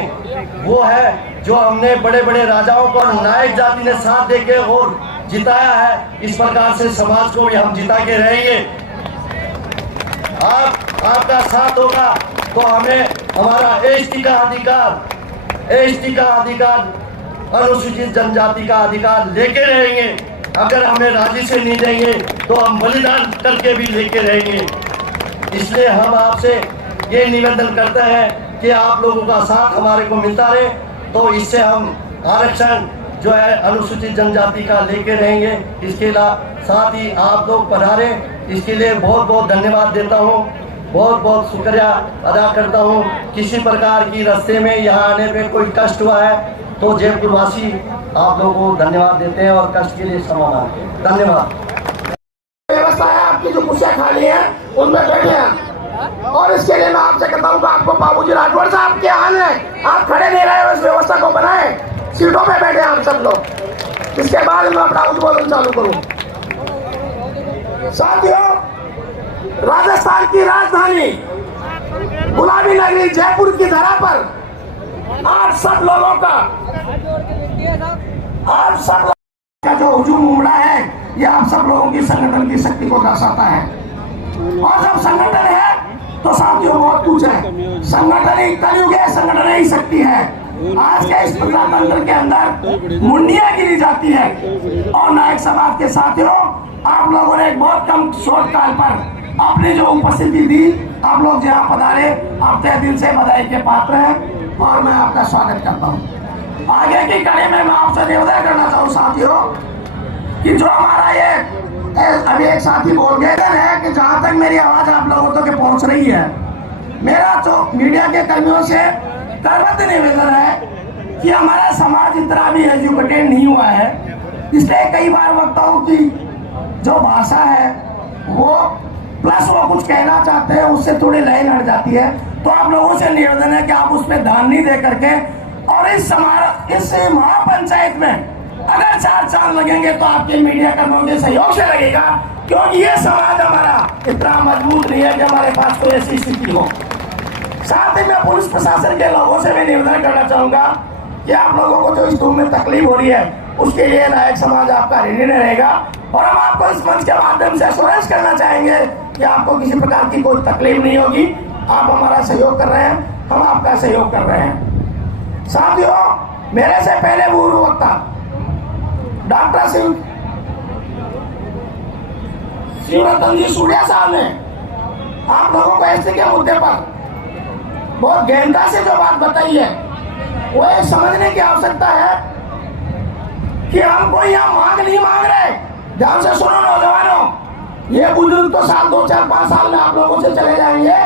वो है जो हमने बड़े बड़े राजाओं को और नायक जाति ने साथ देके और जिताया है, इस प्रकार से समाज को भी हम जिता के रहेंगे। आपका साथ होगा तो हमें हमारा एसटी का अधिकार, अनुसूचित जनजाति का अधिकार लेके रहेंगे। अगर हमें राजी से नहीं देंगे तो हम बलिदान करके भी लेके रहेंगे। इसलिए हम आपसे ये निवेदन करते हैं कि आप लोगों का साथ हमारे को मिलता रहे, तो इससे हम आरक्षण जो है अनुसूचित जनजाति का लेके रहेंगे। इसके साथ ही आप लोग पधारे, इसके लिए बहुत बहुत धन्यवाद देता हूँ, बहुत बहुत शुक्रिया अदा करता हूँ। किसी प्रकार की रास्ते में यहाँ आने पे कोई कष्ट हुआ है तो जयपुर वासी आप लोगों को धन्यवाद देते हैं और कष्ट के लिए समाधान। धन्यवाद। व्यवस्था है, आपकी जो कुर्सियां खाली हैं उनमें बैठे हैं और इसके लिए मैं आपसे कहता हूँ कि आपको बाबूजी राठौड़ साहब के आने, आप खड़े नहीं रहे, इस व्यवस्था को बनाए, सीटों पे बैठे आप सब लोग। इसके बाद मैं अपना उद्बोधन चालू करूँ। साथियों, राजस्थान की राजधानी गुलाबी नगरी जयपुर की धरा पर आप सब लोगों का जो हुजूम उमड़ा है, ये आप सब लोगों की संगठन की शक्ति को दर्शाता है। और जब संगठन है तो साथियों बहुत कुछ है। संगठन ही कलयुग है, संगठन ही शक्ति है। आज के इस प्रजातंत्र के अंदर मुंडियां गिरी जाती है और नायक समाज के साथियों, आप लोगों ने एक बहुत कम शॉर्ट काल पर अपनी जो उपस्थिति दी, आप लोग जहाँ पधारे, आप तहे दिल से बधाई के पात्र हैं और मैं आपका स्वागत करता हूँ। आगे की कड़ी में मैं आपसे निवेदन करना चाहूँ साथियों कि जो हमारा ये अभी एक साथी बोल गए है कि जहाँ तक मेरी आवाज आप लोगों तक पहुँच रही है, मेरा जो मीडिया के कर्मियों से करबद्ध निवेदन है कि हमारा समाज इतना भी एजुकेटेड नहीं हुआ है, इसलिए कई बार वक्ताओं की जो भाषा है वो प्लस वो कुछ कहना चाहते हैं उससे थोड़ी लाइन हट जाती है। तो आप लोगों से निवेदन है कि आप उस पर ध्यान नहीं दे करके और इस महापंचायत में अगर 4 साल लगेंगे तो आपके मीडिया कर्मियों के सहयोग से लगेगा, क्योंकि ये समाज हमारा इतना मजबूत नहीं है कि हमारे पास कोई ऐसी स्थिति हो। साथ ही मैं पुलिस प्रशासन के लोगों से भी निवेदन करना चाहूंगा कि आप लोगों को जो इस धूम में तकलीफ हो रही है उसके लिए नायक समाज आपका ऋणी रहेगा और हम आपको इस मंच के माध्यम से एश्योरेंस करना चाहेंगे कि आपको किसी प्रकार की कोई तकलीफ नहीं होगी। आप हमारा सहयोग कर रहे हैं, हम आपका सहयोग कर रहे हैं। साथियों, मेरे से पहले पूर्व वक्ता डॉक्टर शिवरतन जी सूर्या साहब ने आप लोगों को एसटी के मुद्दे पर बहुत गहनता से जो बात बताई है वो एक समझने की आवश्यकता है कि हम कोई यहाँ मांग नहीं मांग रहे। ध्यान से सुनो नौजवानों, ये बुजुर्ग तो 2, 4, 5 साल में आप लोगों से चले जाएंगे,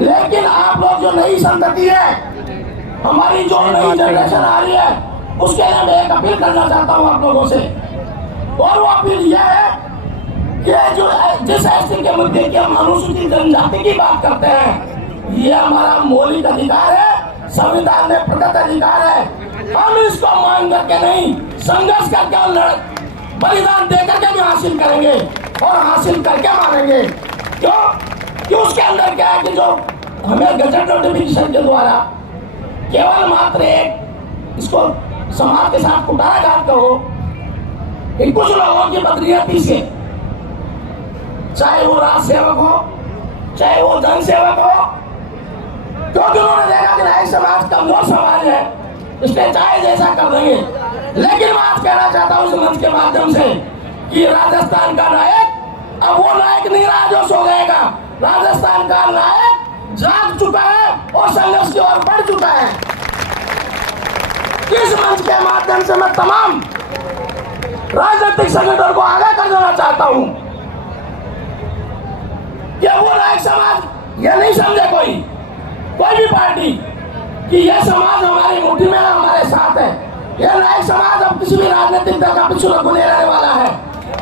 लेकिन आप लोग जो नई संतति है, हमारी जो नई जनरेशन आ रही है, उसके लिए मैं एक अपील करना चाहता हूँ आप लोगों से। और वो अपील यह है कि जो जिस एसटी के मुद्दे की हम अनुसूचित जनजाति की बात करते हैं, ये हमारा मौलिक अधिकार है, संविधान में प्रदत्त अधिकार है। हम इसको मांग करके नहीं, संघर्ष करके और बलिदान दे करके भी हासिल करेंगे और हासिल करके मानेंगे। क्यों? कि उसके अंदर क्या है कि जो हमें गजट नोटिफिकेशन के द्वारा केवल मात्र एक इसको समाज के साथ कुटाराघात करो, इन कुछ लोगों की बदनीयती से, चाहे वो राज सेवक हो चाहे वो जन सेवक हो, क्योंकि उन्होंने देखा कि नायक समाज कमजोर समाज है, इसलिए चाहे जैसा कर देंगे। लेकिन मैं आज कहना चाहता हूँ इस मंच के माध्यम से कि राजस्थान का नायक अब वो नायक नहीं रहा जो सो गएगा। राजस्थान का नायक जाग चुका है और संघर्ष की ओर बढ़ चुका है। इस मंच के माध्यम से मैं तमाम राजनीतिक संगठन को आगे कर देना चाहता हूं कि वो नायक समाज ये नहीं समझे कोई भी पार्टी कि यह समाज हमारी मुट्ठी में हमारे साथ है। यह नायक समाज अब किसी भी राजनीतिक दल का पिछड़ा नहीं रहने वाला है।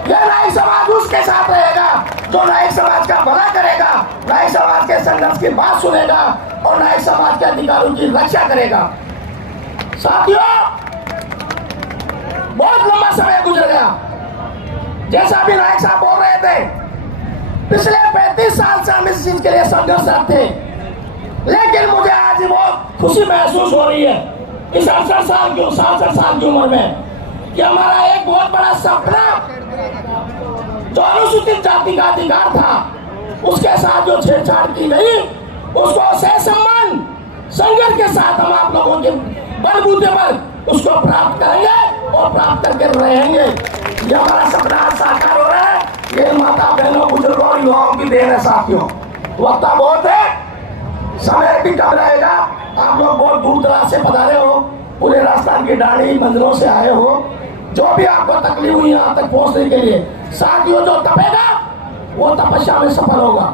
यह नायक समाज उसके साथ रहेगा जो नायक समाज का भला करेगा, नायक समाज के संघर्ष की बात सुनेगा और नायक समाज के अधिकारों की रक्षा करेगा। साथियों, बहुत लंबा समय गुजर गया, जैसा अभी नायक साहब बोल रहे थे, पिछले 35 साल से हम इस चीज के लिए संघर्षरत थे, लेकिन मुझे आज बहुत खुशी महसूस हो रही है इस 68 साल की उम्र में कि हमारा एक बहुत बड़ा सपना जो अनुसूचित जाति का अधिकार था उसके साथ जो छेड़छाड़ की गई उसको सह सम्मान संघर्ष के साथ हम आप लोगों के बलबूते पर उसको प्राप्त करेंगे और प्राप्त करके रहेंगे। ये हमारा सपना साकार हो रहा है। ये माता बहनों बुजुर्गों और युवाओं की देन है। साथियों, वक्ता बहुत है, समय भी कम रहेगा। आप लोग बहुत दूर दराज से पधारे हो, पूरे राजस्थान की डाणी मंदिरों से आए हो, जो भी आपको तकलीफ हुई यहाँ तक पहुँचने के लिए। साथियों, जो तपेगा वो तपस्या में सफल होगा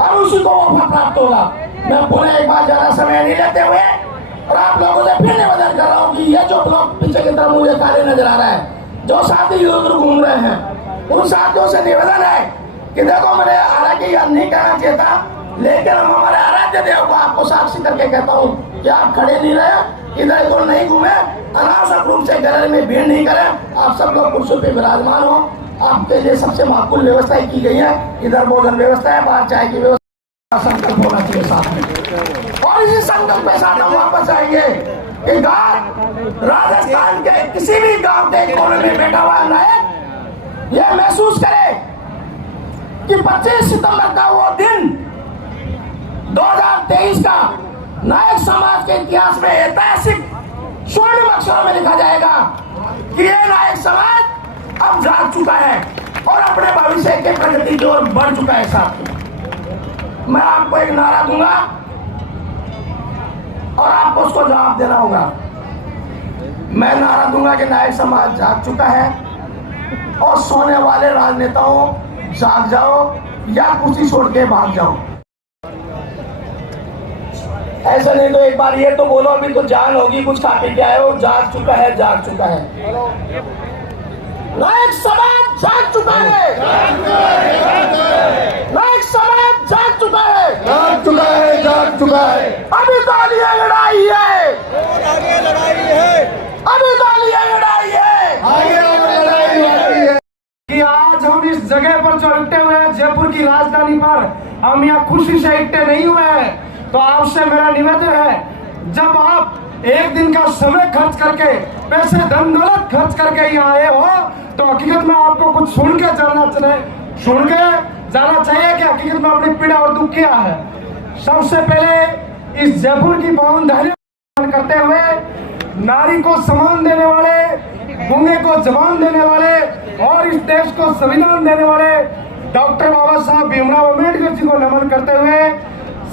और उसी को वो फल प्राप्त होगा। मैं पुनः एक बार ज्यादा समय नहीं लेते हुए और आप लोगों से फिर निवेदन कर रहा हूँ कि ये जो ब्लॉक पीछे की तरफ मुझे काले नजर आ रहा है, जो साथी इधर उधर घूम रहे हैं, उन साथियों से निवेदन है कि देखो, मैंने हालांकि यह नहीं कहना चाहिए था, लेकिन हम हमारे आराध्य देव को आपको साक्षी करके कहता हूँ कि आप खड़े नहीं रहे, इधर उधर नहीं घूमे, अनावश्यक रूप से गैलरी में भीड़ नहीं करें। आप सब लोग कुर्सी पे विराजमान हो। आपके लिए सबसे महत्वपूर्ण व्यवस्थाएं की गई है। इधर भोजन व्यवस्था है, बाहर चाय की व्यवस्था, संकल्प होना चाहिए साथ में। और इसी संकल्प के साथ हम वापस आएंगे कि गांव राजस्थान के किसी भी गांव के कोने में बैठा हुआ नायक यह महसूस करे कि 25 सितंबर का वो दिन 2023 का नायक समाज के इतिहास में ऐतिहासिक स्वर्णिम अक्षरों में लिखा जाएगा कि यह नायक समाज अब जाग चुका है और अपने भविष्य के प्रगति की ओर बढ़ चुका है। साथ मैं आपको एक नारा दूंगा और आपको उसको जवाब देना होगा। मैं नारा दूंगा कि नायक समाज जाग चुका है और सोने वाले राजनेताओं जाग जाओ या कुर्सी छोड़ के भाग जाओ। ऐसा नहीं तो एक बार ये तो बोलो, अभी तो जान होगी, कुछ खा पी के आए हो, जाग चुका है, जाग चुका है। नायक समाज जाग चुका है, नायक समाज जाग चुका है, जाग चुका है, जाग चुका है। अभी तो ये लड़ाई है, अभी तो ये लड़ाई है, आगे और लड़ाई होती है। कि आज हम इस जगह पर जो इकट्ठे हुए हैं, जयपुर की राजधानी पर, हम यहाँ खुशी से इकट्ठे नहीं हुए हैं। तो आपसे मेरा निवेदन है, जब आप एक दिन का समय खर्च करके, पैसे धन दौलत खर्च करके यहाँ आए हो, तो हकीकत में आपको कुछ सुन के जाना चाहिए कि हकीकत में अपनी पीड़ा और दुख क्या है। सबसे पहले इस जयपुर की पावन धैर्य करते हुए, नारी को सम्मान देने वाले, गूंगे को जबान देने वाले और इस देश को संविधान देने वाले डॉक्टर बाबा साहब भीमराव अम्बेडकर जी को नमन करते हुए,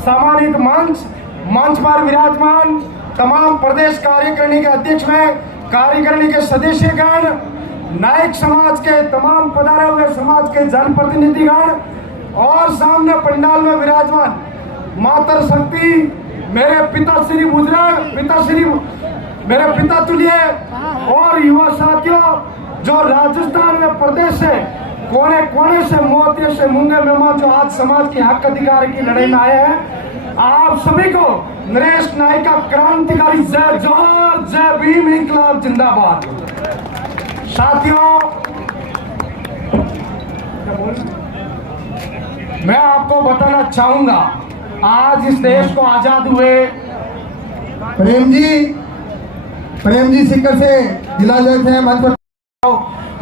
सम्मानित मंच पर विराजमान तमाम प्रदेश कार्यकारिणी के अध्यक्ष में, कार्यकारिणी के सदस्यगण, नायक समाज के तमाम पधारे हुए समाज के जनप्रतिनिधिगण और सामने पंडाल में विराजमान मातर शक्ति, मेरे पिताश्री बुजुर्ग, मेरे पिता तुल्य और युवा साथियों, जो राजस्थान में प्रदेश से कोने कोने से, मोतिये से, मूंगे मेहमान जो आज समाज के हक अधिकार की लड़ाई में आए हैं, आप सभी को नरेश नायक का क्रांतिकारी जय जोहर, जय भीम, इंकलाब जिंदाबाद। साथियों, मैं आपको बताना चाहूंगा, आज इस देश को आजाद हुए प्रेम जी सिक्कर से जिला जज है मंच पर,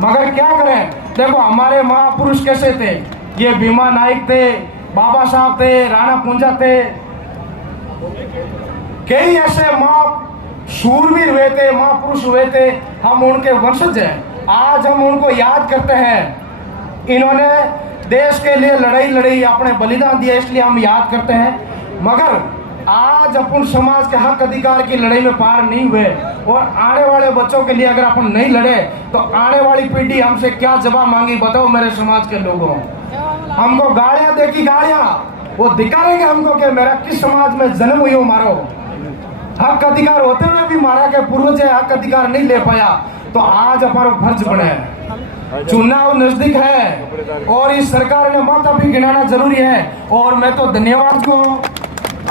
मगर क्या करें, देखो हमारे महापुरुष कैसे थे, ये भीमा नायक थे, बाबा साहब थे, राणा कुंजा थे, कई ऐसे शूरवीर हुए थे, महापुरुष हुए थे, हम उनके वंशज हैं। आज हम उनको याद करते हैं, इन्होंने देश के लिए लड़ाई लड़ी, अपने बलिदान दिया, इसलिए हम याद करते हैं। मगर आज अपन समाज के हक अधिकार की लड़ाई में पार नहीं हुए और आने वाले बच्चों के लिए अगर अपन नहीं लड़े तो आने वाली पीढ़ी हमसे क्या जवाब मांगी, बताओ मेरे समाज के लोगों। हमको गालियां देखी, गालियां वो दिखाएंगे हमको कि मेरा किस समाज में जन्म हुई हो, मारो। हक अधिकार होते हुए भी मारा के पूर्वज हक अधिकार नहीं ले पाया, तो आज हमारा फर्ज बने। चुनाव नजदीक है और इस सरकार ने माथा भी गिनाना जरूरी है। और मैं तो धन्यवाद को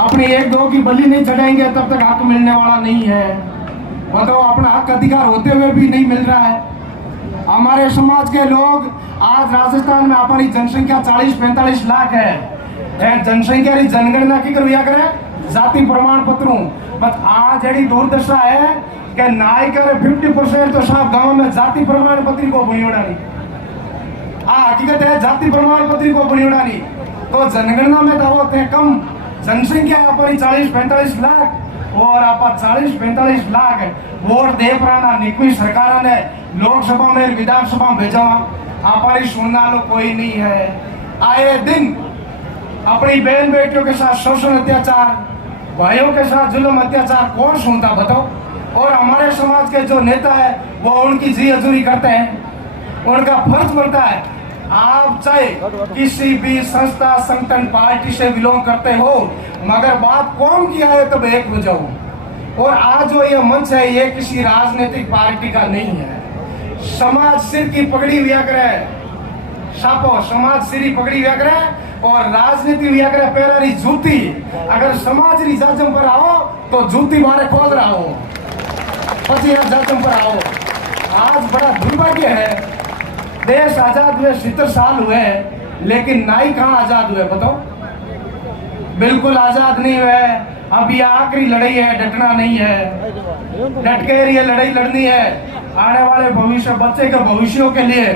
अपनी एक दो की बलि नहीं चढ़ाएंगे तब तक हक मिलने वाला नहीं है। बताओ, अपना हक अधिकार होते हुए भी नहीं मिल रहा है। हमारे समाज के लोग आज राजस्थान में हमारी जनसंख्या 40-45 लाख है। जनसंख्या की जनगणना की करिया करे जाति प्रमाण पत्रों, बस आज एडी दुर्दशा है कि नाय करे 50% तो साहब गांव में जाति प्रमाण पत्र को बुनियोड़ा नहीं। हकीकत है, जाति प्रमाण पत्र को बुनियोड़ा नहीं। तो जनगणना में दावत है कम जनसंख्या हमारी 40-45 लाख और आप 40-45 लाख वोट दे पराना निकवी सरकार ने लोकसभा में विधानसभा में भेजा, हमारी सुनना लो कोई नहीं है। आए दिन अपनी बहन बेटियों के साथ शोषण अत्याचार, भाइयों के साथ जुल्म अत्याचार कौन सुनता, बताओ। और हमारे समाज के जो नेता है वो उनकी जी हजूरी करते हैं। उनका फर्ज बनता है, आप चाहे किसी भी संस्था संगठन पार्टी से बिलोंग करते हो, मगर बात कौम की आए तब एक हो जाओ। और आज जो ये मंच है ये किसी राजनीतिक पार्टी का नहीं है। समाज सिर की पगड़ी हुआ करे, सापो समाज सिर पगड़ी हुआ करे और राजनीति हुआ करे पैरारी जूती। अगर समाज री जाजम पर आओ तो जूती मारे खोद रहा हो, पची जाजम पर आओ। आज बड़ा दुर्भाग्य है, देश आजाद हुए 70 साल हुए, लेकिन नाई कहाँ आजाद हुए, बताओ। बिल्कुल आजाद नहीं हुए। अब ये आखिरी लड़ाई है, डटना नहीं है, डट के ये लड़ाई लड़नी है आने वाले भविष्य, बच्चे के भविष्यों के लिए।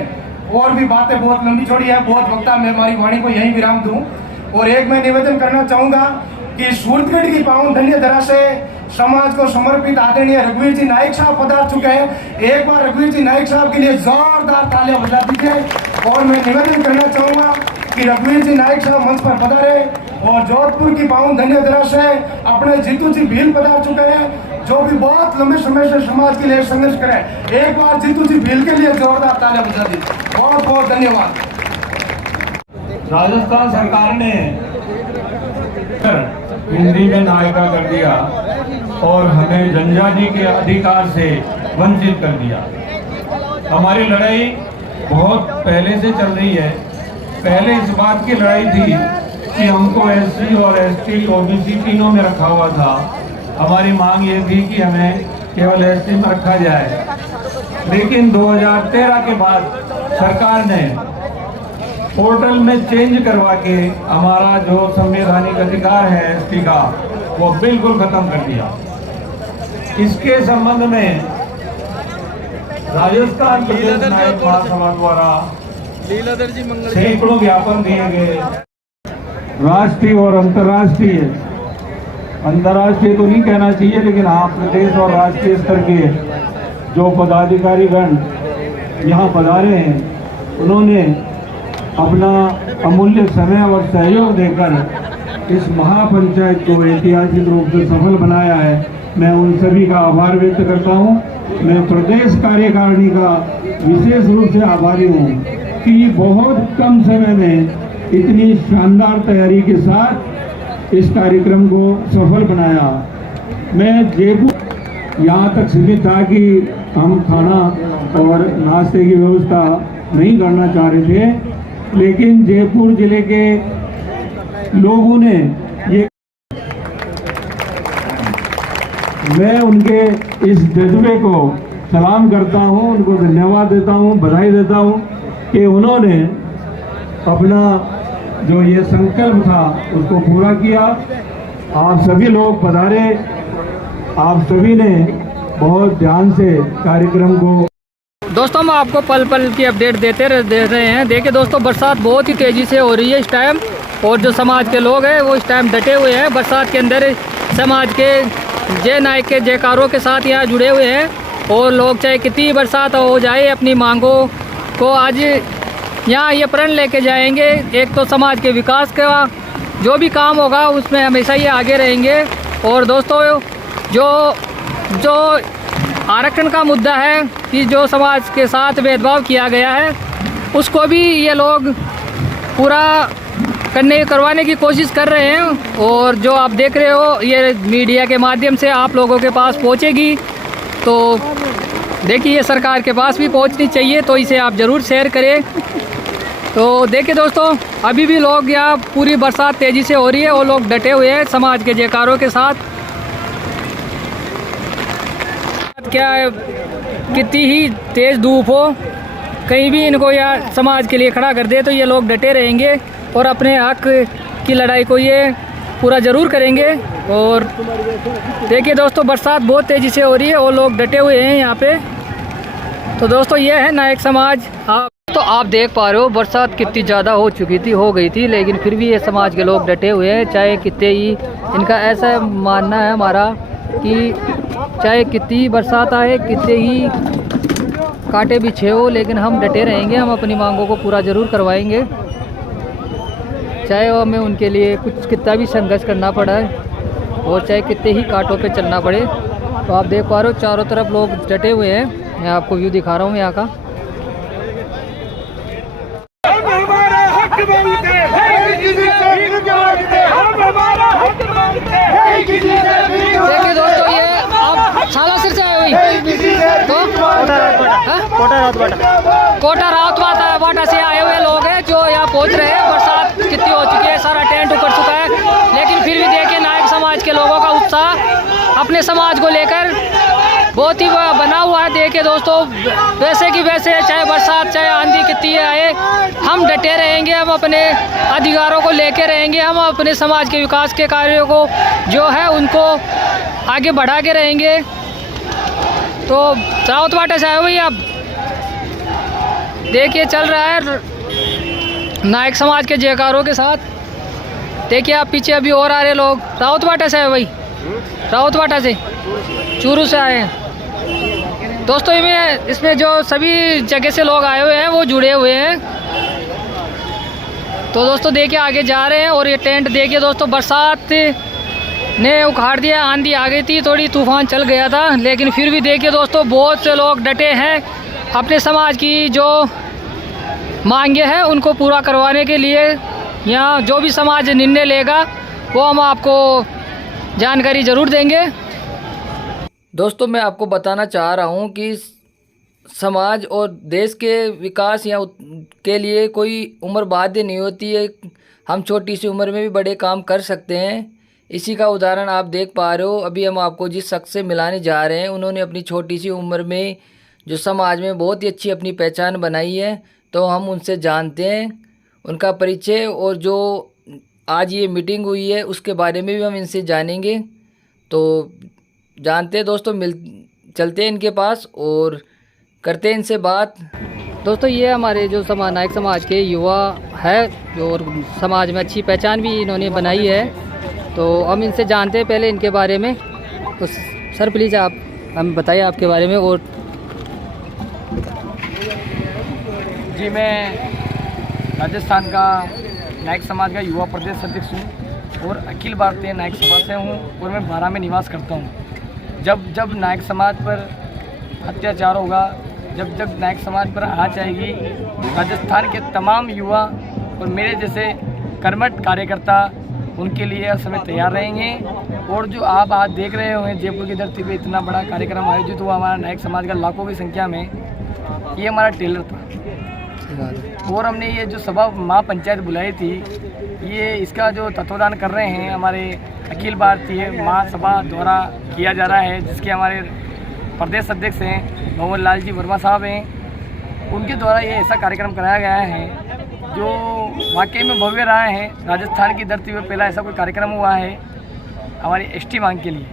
और भी बातें बहुत लंबी चौड़ी है, बहुत वक्त है, मैं हमारी वाणी को यहीं विराम दूं। और एक मैं निवेदन करना चाहूंगा कि सूरतगढ़ की पावन धन्य धरा से समाज को समर्पित आदरणीय रघुवीर जी नायक साहब पधार चुके हैं। एक बार रघुवीर जी नायक साहब के लिए जोरदार तालियां बजा दीजिए। और मैं निवेदन करना चाहूंगा कि रघुवीर जी नायक साहब मंच पर पधारे और जोधपुर की पावन धन्य धरा से अपने जीतू जी भील पधार चुके हैं। जो भी बहुत लंबे समय से समाज के लिए संघर्ष करे। एक बार जीतू जी भील के लिए जोरदार तालियां बजा दी। बहुत बहुत धन्यवाद। राजस्थान सरकार ने हिंदी में नायका कर दिया और हमें जनजाति के अधिकार से वंचित कर दिया। हमारी लड़ाई बहुत पहले से चल रही है। पहले इस बात की लड़ाई थी कि हमको एससी और एसटी ओबीसी तीनों में रखा हुआ था। हमारी मांग ये थी कि हमें केवल एसटी में रखा जाए, लेकिन 2013 के बाद सरकार ने पोर्टल में चेंज करवा के हमारा जो संवैधानिक अधिकार है एसटी का वो बिल्कुल खत्म कर दिया। इसके संबंध में राजस्थान प्रदेश नायक महासभा द्वारा सैकड़ों ज्ञापन दिए गए। राष्ट्रीय और अंतर्राष्ट्रीय तो नहीं कहना चाहिए, लेकिन हाँ प्रदेश और राष्ट्रीय स्तर के जो पदाधिकारीगण यहाँ पधारे हैं उन्होंने अपना अमूल्य समय और सहयोग देकर इस महापंचायत को ऐतिहासिक रूप से सफल बनाया है। मैं उन सभी का आभार व्यक्त करता हूँ। मैं प्रदेश कार्यकारिणी का विशेष रूप से आभारी हूँ कि बहुत कम समय में इतनी शानदार तैयारी के साथ इस कार्यक्रम को सफल बनाया। मैं जयपुर यहाँ तक सीमित था कि हम खाना और नाश्ते की व्यवस्था नहीं करना चाह रहे थे, लेकिन जयपुर जिले के लोगों ने ये, मैं उनके इस जज्बे को सलाम करता हूं, उनको धन्यवाद देता हूं, बधाई देता हूं कि उन्होंने अपना जो ये संकल्प था उसको पूरा किया। आप सभी लोग पधारे, आप सभी ने बहुत ध्यान से कार्यक्रम को। दोस्तों हम आपको पल पल की अपडेट दे रहे हैं। देखिए दोस्तों, बरसात बहुत ही तेज़ी से हो रही है इस टाइम, और जो समाज के लोग हैं वो इस टाइम डटे हुए हैं। बरसात के अंदर समाज के जय नायक के जयकारों के साथ यहाँ जुड़े हुए हैं, और लोग चाहे कितनी बरसात हो जाए अपनी मांगों को आज यहाँ ये प्रण लेके जाएंगे। एक तो समाज के विकास का जो भी काम होगा उसमें हमेशा ये आगे रहेंगे। और दोस्तों जो आरक्षण का मुद्दा है कि जो समाज के साथ भेदभाव किया गया है उसको भी ये लोग पूरा करवाने की कोशिश कर रहे हैं। और जो आप देख रहे हो ये मीडिया के माध्यम से आप लोगों के पास पहुंचेगी, तो देखिए ये सरकार के पास भी पहुंचनी चाहिए, तो इसे आप ज़रूर शेयर करें। तो देखिए दोस्तों, अभी भी लोग यहाँ पूरी बरसात तेज़ी से हो रही है और लोग डटे हुए हैं समाज के जयकारों के साथ। क्या कितनी ही तेज़ धूप हो, कहीं भी इनको यहाँ समाज के लिए खड़ा कर दे तो ये लोग डटे रहेंगे और अपने हक की लड़ाई को ये पूरा ज़रूर करेंगे। और देखिए दोस्तों, बरसात बहुत तेज़ी से हो रही है और लोग डटे हुए हैं यहाँ पे। तो दोस्तों ये है नायक समाज। आप देख पा रहे हो बरसात कितनी ज़्यादा हो गई थी, लेकिन फिर भी ये समाज के लोग डटे हुए हैं। चाहे कितने ही इनका ऐसा मानना है हमारा कि चाहे कितनी बरसात आए, कितने ही कांटे बिछे हो, लेकिन हम डटे रहेंगे। हम अपनी मांगों को पूरा ज़रूर करवाएंगे, चाहे वो हमें उनके लिए कुछ कितना भी संघर्ष करना पड़ा है और चाहे कितने ही कांटों पे चलना पड़े। तो आप देख पा रहे हो चारों तरफ लोग डटे हुए हैं। मैं आपको व्यू दिखा रहा हूँ यहाँ का। देखिए दोस्तों, ये आप सालासर से आए हुई तो कोटा रावत बाटा से आए हुए लोग हैं जो यहाँ पहुँच रहे हैं। बरसात कितनी हो चुकी है, सारा टेंट ऊपर चुका है, लेकिन फिर भी देखिए नायक समाज के लोगों का उत्साह अपने समाज को लेकर बहुत ही बना हुआ है। देखिए दोस्तों, वैसे कि वैसे चाहे बरसात चाहे आंधी कितनी आए, हम डटे रहेंगे, हम अपने अधिकारों को लेके रहेंगे, हम अपने समाज के विकास के कार्यों को जो है उनको आगे बढ़ा के रहेंगे। तो रावत बाटा से आए भाई, आप देखिए चल रहा है नायक समाज के जयकारों के साथ। देखिए आप पीछे अभी और आ रहे लोग। रावत बाटा से आए भाई, रावत बाटा से, चूरू से आए हैं दोस्तों। इसमें जो सभी जगह से लोग आए हुए हैं वो जुड़े हुए हैं। तो दोस्तों देखिए आगे जा रहे हैं और ये टेंट देखिए दोस्तों, बरसात ने उखाड़ दिया। आंधी आ गई थी, थोड़ी तूफान चल गया था, लेकिन फिर भी देखिए दोस्तों बहुत से लोग डटे हैं अपने समाज की जो मांगे हैं उनको पूरा करवाने के लिए। यहाँ जो भी समाज निर्णय लेगा वो हम आपको जानकारी ज़रूर देंगे। दोस्तों मैं आपको बताना चाह रहा हूँ कि समाज और देश के विकास या के लिए कोई उम्र बाध्य नहीं होती है। हम छोटी सी उम्र में भी बड़े काम कर सकते हैं। इसी का उदाहरण आप देख पा रहे हो। अभी हम आपको जिस शख्स से मिलाने जा रहे हैं उन्होंने अपनी छोटी सी उम्र में जो समाज में बहुत ही अच्छी अपनी पहचान बनाई है, तो हम उनसे जानते हैं उनका परिचय और जो आज ये मीटिंग हुई है उसके बारे में भी हम इनसे जानेंगे। तो जानते हैं दोस्तों, चलते हैं इनके पास और करते हैं इनसे बात। दोस्तों ये हमारे जो नायक समाज के युवा है जो और समाज में अच्छी पहचान भी इन्होंने बनाई है, तो हम इनसे जानते हैं पहले इनके बारे में। तो सर प्लीज़ आप हम बताइए आपके बारे में। और जी मैं राजस्थान का नायक समाज का युवा प्रदेश अध्यक्ष हूँ और अखिल भारतीय नायक समाज से हूँ और मैं बारा में निवास करता हूँ। जब नायक समाज पर अत्याचार होगा, जब नायक समाज पर आँच आएगी, राजस्थान के तमाम युवा और मेरे जैसे कर्मठ कार्यकर्ता उनके लिए हर समय तैयार रहेंगे। और जो आप आज देख रहे होंगे जयपुर की धरती पे इतना बड़ा कार्यक्रम आयोजित हुआ हमारा नायक समाज का लाखों की संख्या में, ये हमारा टेलर था। और हमने ये जो सभा महापंचायत बुलाई थी, ये इसका जो तत्वाधान कर रहे हैं हमारे अखिल भारतीय महासभा द्वारा किया जा रहा है, जिसके हमारे प्रदेश अध्यक्ष हैं भंवर लाल जी वर्मा साहब हैं। उनके द्वारा ये ऐसा कार्यक्रम कराया गया है जो वाकई में भव्य रहा है। राजस्थान की धरती पर पहला ऐसा कोई कार्यक्रम हुआ है हमारी एसटी मांग के लिए।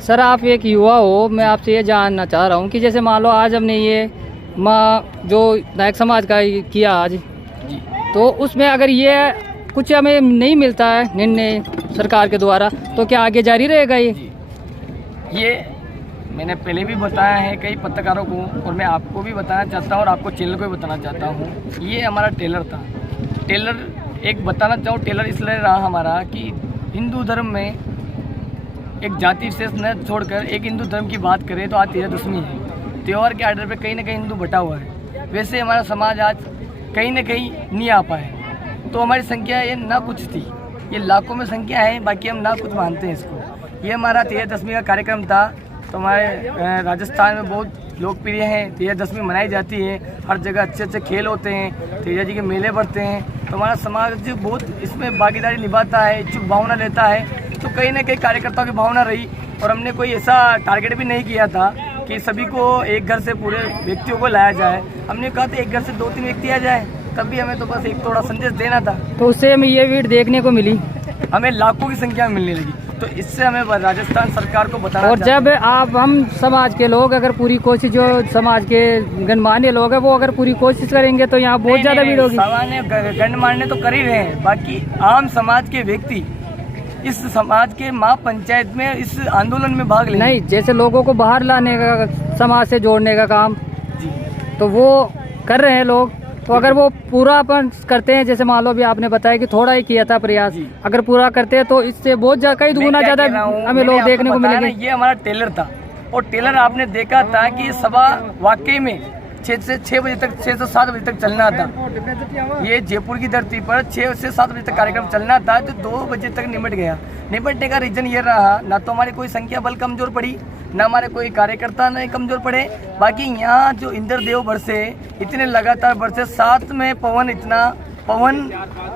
सर आप एक युवा हो, मैं आपसे ये जानना चाह रहा हूँ कि जैसे मान लो आज हमने ये जो नायक समाज का किया आज जी, तो उसमें अगर ये कुछ हमें नहीं मिलता है निर्णय सरकार के द्वारा, तो क्या आगे जारी रहेगा ये मैंने पहले भी बताया है कई पत्रकारों को और मैं आपको भी बताना चाहता हूँ और आपको चैनल को भी बताना चाहता हूँ। ये हमारा टेलर था। टेलर एक बताना चाहूँ, टेलर इसलिए रहा हमारा कि हिंदू धर्म में एक जाति विशेष न छोड़कर एक हिंदू धर्म की बात करें तो आज 13 है। त्यौहार के आर्डर पे कहीं ना कहीं हिंदू बटा हुआ है। वैसे हमारा समाज आज कहीं ना कहीं नहीं आ पाए, तो हमारी संख्या ये ना कुछ थी, ये लाखों में संख्या है, बाकी हम ना कुछ मानते हैं इसको। ये हमारा 13 का कार्यक्रम था। तो हमारे राजस्थान में बहुत लोकप्रिय है, 13 मनाई जाती है। हर जगह अच्छे अच्छे खेल होते हैं, तेजा जी के मेले बढ़ते हैं। तो हमारा समाज बहुत इसमें भागीदारी निभाता है, इच्छुक भावना लेता है। तो कहीं ना कहीं कार्यकर्ताओं की भावना रही और हमने कोई ऐसा टारगेट भी नहीं किया था कि सभी को एक घर से पूरे व्यक्तियों को लाया जाए। हमने कहा था एक घर से 2-3 व्यक्ति आ जाए, तब भी हमें तो बस एक थोड़ा संदेश देना था। तो उससे हमें ये वीड देखने को मिली, हमें लाखों की संख्या में मिलने लगी। तो इससे हमें राजस्थान सरकार को बताना। और जब आप हम समाज के लोग अगर पूरी कोशिश, जो समाज के गणमान्य लोग हैं वो अगर पूरी कोशिश करेंगे तो यहाँ बहुत ज़्यादा भीड़ होगी। सामान्य गणमान्य तो कर ही रहे हैं, बाकी आम समाज के व्यक्ति इस समाज के महापंचायत में इस आंदोलन में भाग लेंगे। नहीं, जैसे लोगों को बाहर लाने का, समाज से जोड़ने का काम जी, तो वो कर रहे हैं लोग। तो अगर वो पूरा अपन करते हैं, जैसे मान लो भी आपने बताया कि थोड़ा ही किया था प्रयास, अगर पूरा करते हैं तो इससे बहुत कई दुगुना ज़्यादा हमें लोग देखने को मिलेंगे। ये हमारा टेलर था और टेलर आपने देखा था कि ये सभा वाकई में 6 से 7 बजे तक चलना था। ये जयपुर की धरती पर 6 से 7 बजे तक कार्यक्रम चलना था, जो 2 बजे तक निपट गया। निपटने का रीजन ये रहा, ना तो हमारी कोई संख्या बल कमजोर पड़ी, ना हमारे कोई कार्यकर्ता नहीं कमजोर पड़े। बाकी यहाँ जो इंद्रदेव बरसे, इतने लगातार बरसे, साथ में पवन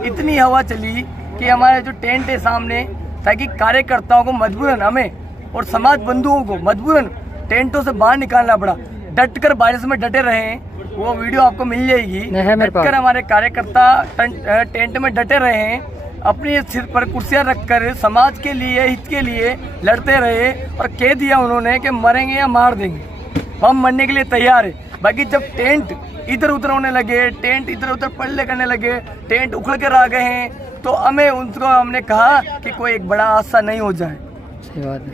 इतनी हवा चली कि हमारे जो टेंट है सामने, ताकि कार्यकर्ताओं को मजबूरन, हमें और समाज बंधुओं को मजबूरन टेंटों से बाहर निकालना पड़ा। डटकर बारिश में डटे रहे, वो वीडियो आपको मिल जाएगी। डटकर हमारे कार्यकर्ता टेंट में डटे रहे हैं, अपने सिर पर कुर्सियां रखकर समाज के लिए, हित के लिए लड़ते रहे और कह दिया उन्होंने कि मरेंगे या मार देंगे, हम मरने के लिए तैयार है। बाकी जब टेंट इधर उधर होने लगे, टेंट इधर उधर पलटे करने लगे, टेंट उखड़ कर आ गए हैं, तो हमने कहा कि कोई एक बड़ा हादसा नहीं हो जाए।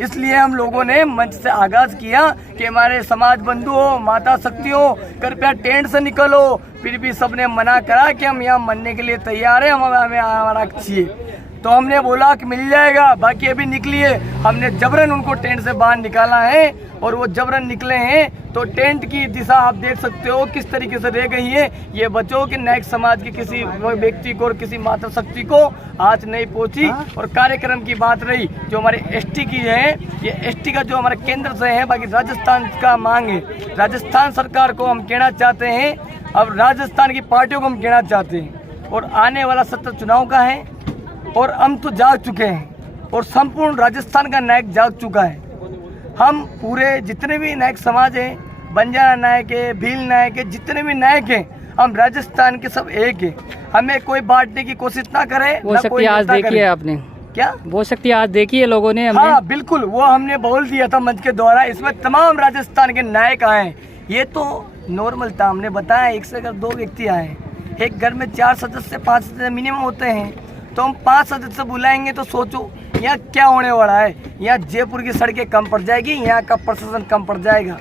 इसलिए हम लोगों ने मंच से आगाज किया कि हमारे समाज बंधुओं, माता शक्तियों, कृपया टेंट से निकलो। फिर भी सबने मना करा कि हम यहाँ मरने के लिए तैयार हैं, हमें हमारा चाहिए। तो हमने बोला कि मिल जाएगा, बाकी अभी निकली है। हमने जबरन उनको टेंट से बाहर निकाला है और वो जबरन निकले हैं। तो टेंट की दिशा आप देख सकते हो किस तरीके से रह गई है। ये बच्चों के नायक समाज के किसी व्यक्ति को और किसी माता शक्ति को आज नहीं पहुंची। और कार्यक्रम की बात रही जो हमारे एसटी की है, ये एसटी का जो हमारे केंद्र से है, बाकी राजस्थान का मांग है। राजस्थान सरकार को हम कहना चाहते हैं, अब राजस्थान की पार्टियों को हम कहना चाहते हैं, और आने वाला सत्र चुनाव का है और हम तो जाग चुके हैं और संपूर्ण राजस्थान का नायक जाग चुका है। हम पूरे जितने भी नायक समाज हैं, बंजारा नायक है, भील नायक है, जितने भी नायक हैं, हम राजस्थान के सब एक हैं। हमें कोई बांटने की कोशिश ना करे। वो शक्ति आज देखी है आपने क्या? वो शक्ति आज देखी है लोगों ने? हाँ बिल्कुल, वो हमने बोल दिया था मंच के द्वारा। इसमें तमाम राजस्थान के नायक आए। ये तो नॉर्मल था, हमने बताया 1 से अगर 2 व्यक्ति आए, एक घर में 4 सदस्य 5 सदस्य मिनिमम होते हैं, तो हम 5 सदस्य बुलाएंगे तो सोचो यहाँ क्या होने वाला है। यहाँ जयपुर की सड़कें कम पड़ जाएगी, यहाँ का प्रशासन कम पड़ जाएगा।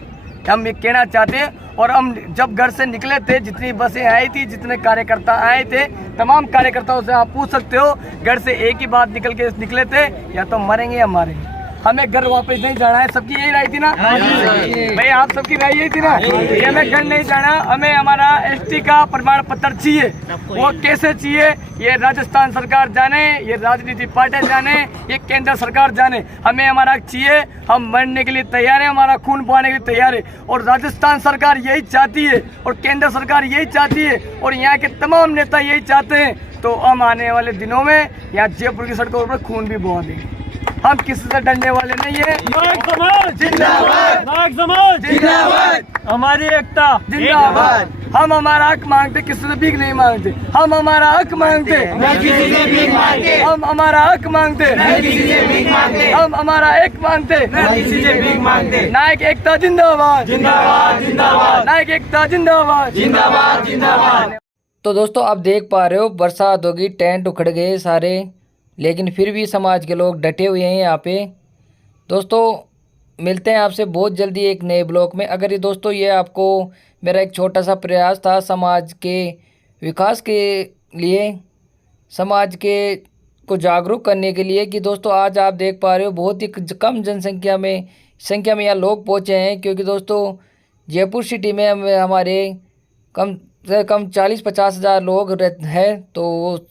हम ये कहना चाहते हैं। और हम जब घर से निकले थे, जितनी बसें आई थी, जितने कार्यकर्ता आए थे, तमाम कार्यकर्ताओं से आप पूछ सकते हो, घर से एक ही बात निकल के निकले थे, या तो मरेंगे या मारेंगे, हमें घर वापस नहीं जाना है। सबकी यही राय थी ना भाई? आप सबकी राय यही थी ना? ये हमें घर नहीं जाना, हमें हमारा एसटी का प्रमाण पत्र चाहिए। वो कैसे चाहिए ये राजस्थान सरकार जाने, ये राजनीतिक पार्टियां जाने, ये केंद्र सरकार जाने। हमें हमारा चाहिए, हम मरने के लिए तैयार है, हमारा खून बहाने के लिए तैयार है। और राजस्थान सरकार यही चाहती है और केंद्र सरकार यही चाहती है और यहाँ के तमाम नेता यही चाहते हैं। तो हम आने वाले दिनों में यहाँ जयपुर की सड़कों पर खून भी बहा देंगे। हम किसी से डरने वाले नहीं है। नायक समाज जिंदाबाद, नायक समाज जिंदाबाद, हमारी एकता जिंदाबाद। हम हमारा हक मांगते, किसी से भीख नहीं मांगते। हम हमारा हक मांगते, किसी से भीख मांगते। हम हमारा हक मांगते, किसी से भीख मांगते। हम हमारा एक मांगते, किसी से भीख मांगते। नायक एकता जिंदाबाद, जिंदाबाद जिंदाबाद। नायक एकता जिंदाबाद, जिंदाबाद जिंदाबाद। तो दोस्तों आप देख पा रहे हो, बरसात होगी, टेंट उखड़ गए सारे, लेकिन फिर भी समाज के लोग डटे हुए हैं यहाँ पे। दोस्तों मिलते हैं आपसे बहुत जल्दी एक नए ब्लॉग में। अगर ये दोस्तों ये आपको मेरा एक छोटा सा प्रयास था समाज के विकास के लिए, समाज के को जागरूक करने के लिए, कि दोस्तों आज आप देख पा रहे हो बहुत ही कम जनसंख्या में यहाँ लोग पहुँचे हैं। क्योंकि दोस्तों जयपुर सिटी में हमारे कम से कम 40-50 हज़ार लोग हैं, तो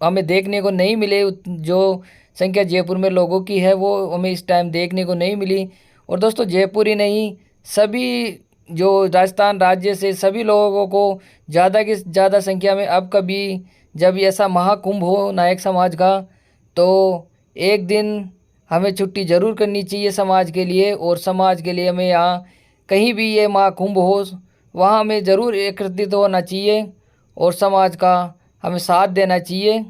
हमें देखने को नहीं मिले। जो संख्या जयपुर में लोगों की है वो हमें इस टाइम देखने को नहीं मिली। और दोस्तों जयपुर ही नहीं, सभी जो राजस्थान राज्य से सभी लोगों को ज़्यादा की ज़्यादा संख्या में अब कभी जब ऐसा महाकुंभ हो नायक समाज का, तो एक दिन हमें छुट्टी ज़रूर करनी चाहिए समाज के लिए। और समाज के लिए हमें यहाँ कहीं भी ये महाकुंभ हो, वहाँ हमें ज़रूर एकत्रित होना चाहिए और समाज का हमें साथ देना चाहिए।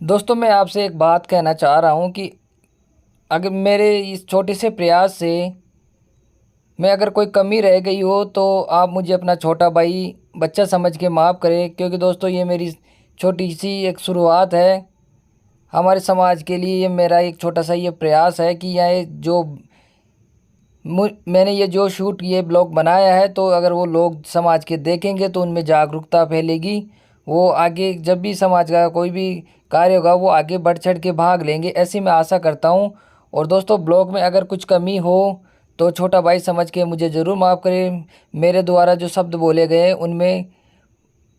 दोस्तों मैं आपसे एक बात कहना चाह रहा हूँ कि अगर मेरे इस छोटे से प्रयास से मैं अगर कोई कमी रह गई हो तो आप मुझे अपना छोटा भाई बच्चा समझ के माफ़ करें। क्योंकि दोस्तों ये मेरी छोटी सी एक शुरुआत है हमारे समाज के लिए। ये मेरा एक छोटा सा ये प्रयास है कि यह जो मैंने ये जो शूट ये ब्लॉग बनाया है, तो अगर वो लोग समाज के देखेंगे तो उनमें जागरूकता फैलेगी। वो आगे जब भी समाज का कोई भी कार्य होगा वो आगे बढ़ चढ़ के भाग लेंगे, ऐसी मैं आशा करता हूँ। और दोस्तों ब्लॉग में अगर कुछ कमी हो तो छोटा भाई समझ के मुझे ज़रूर माफ़ करें। मेरे द्वारा जो शब्द बोले गए उनमें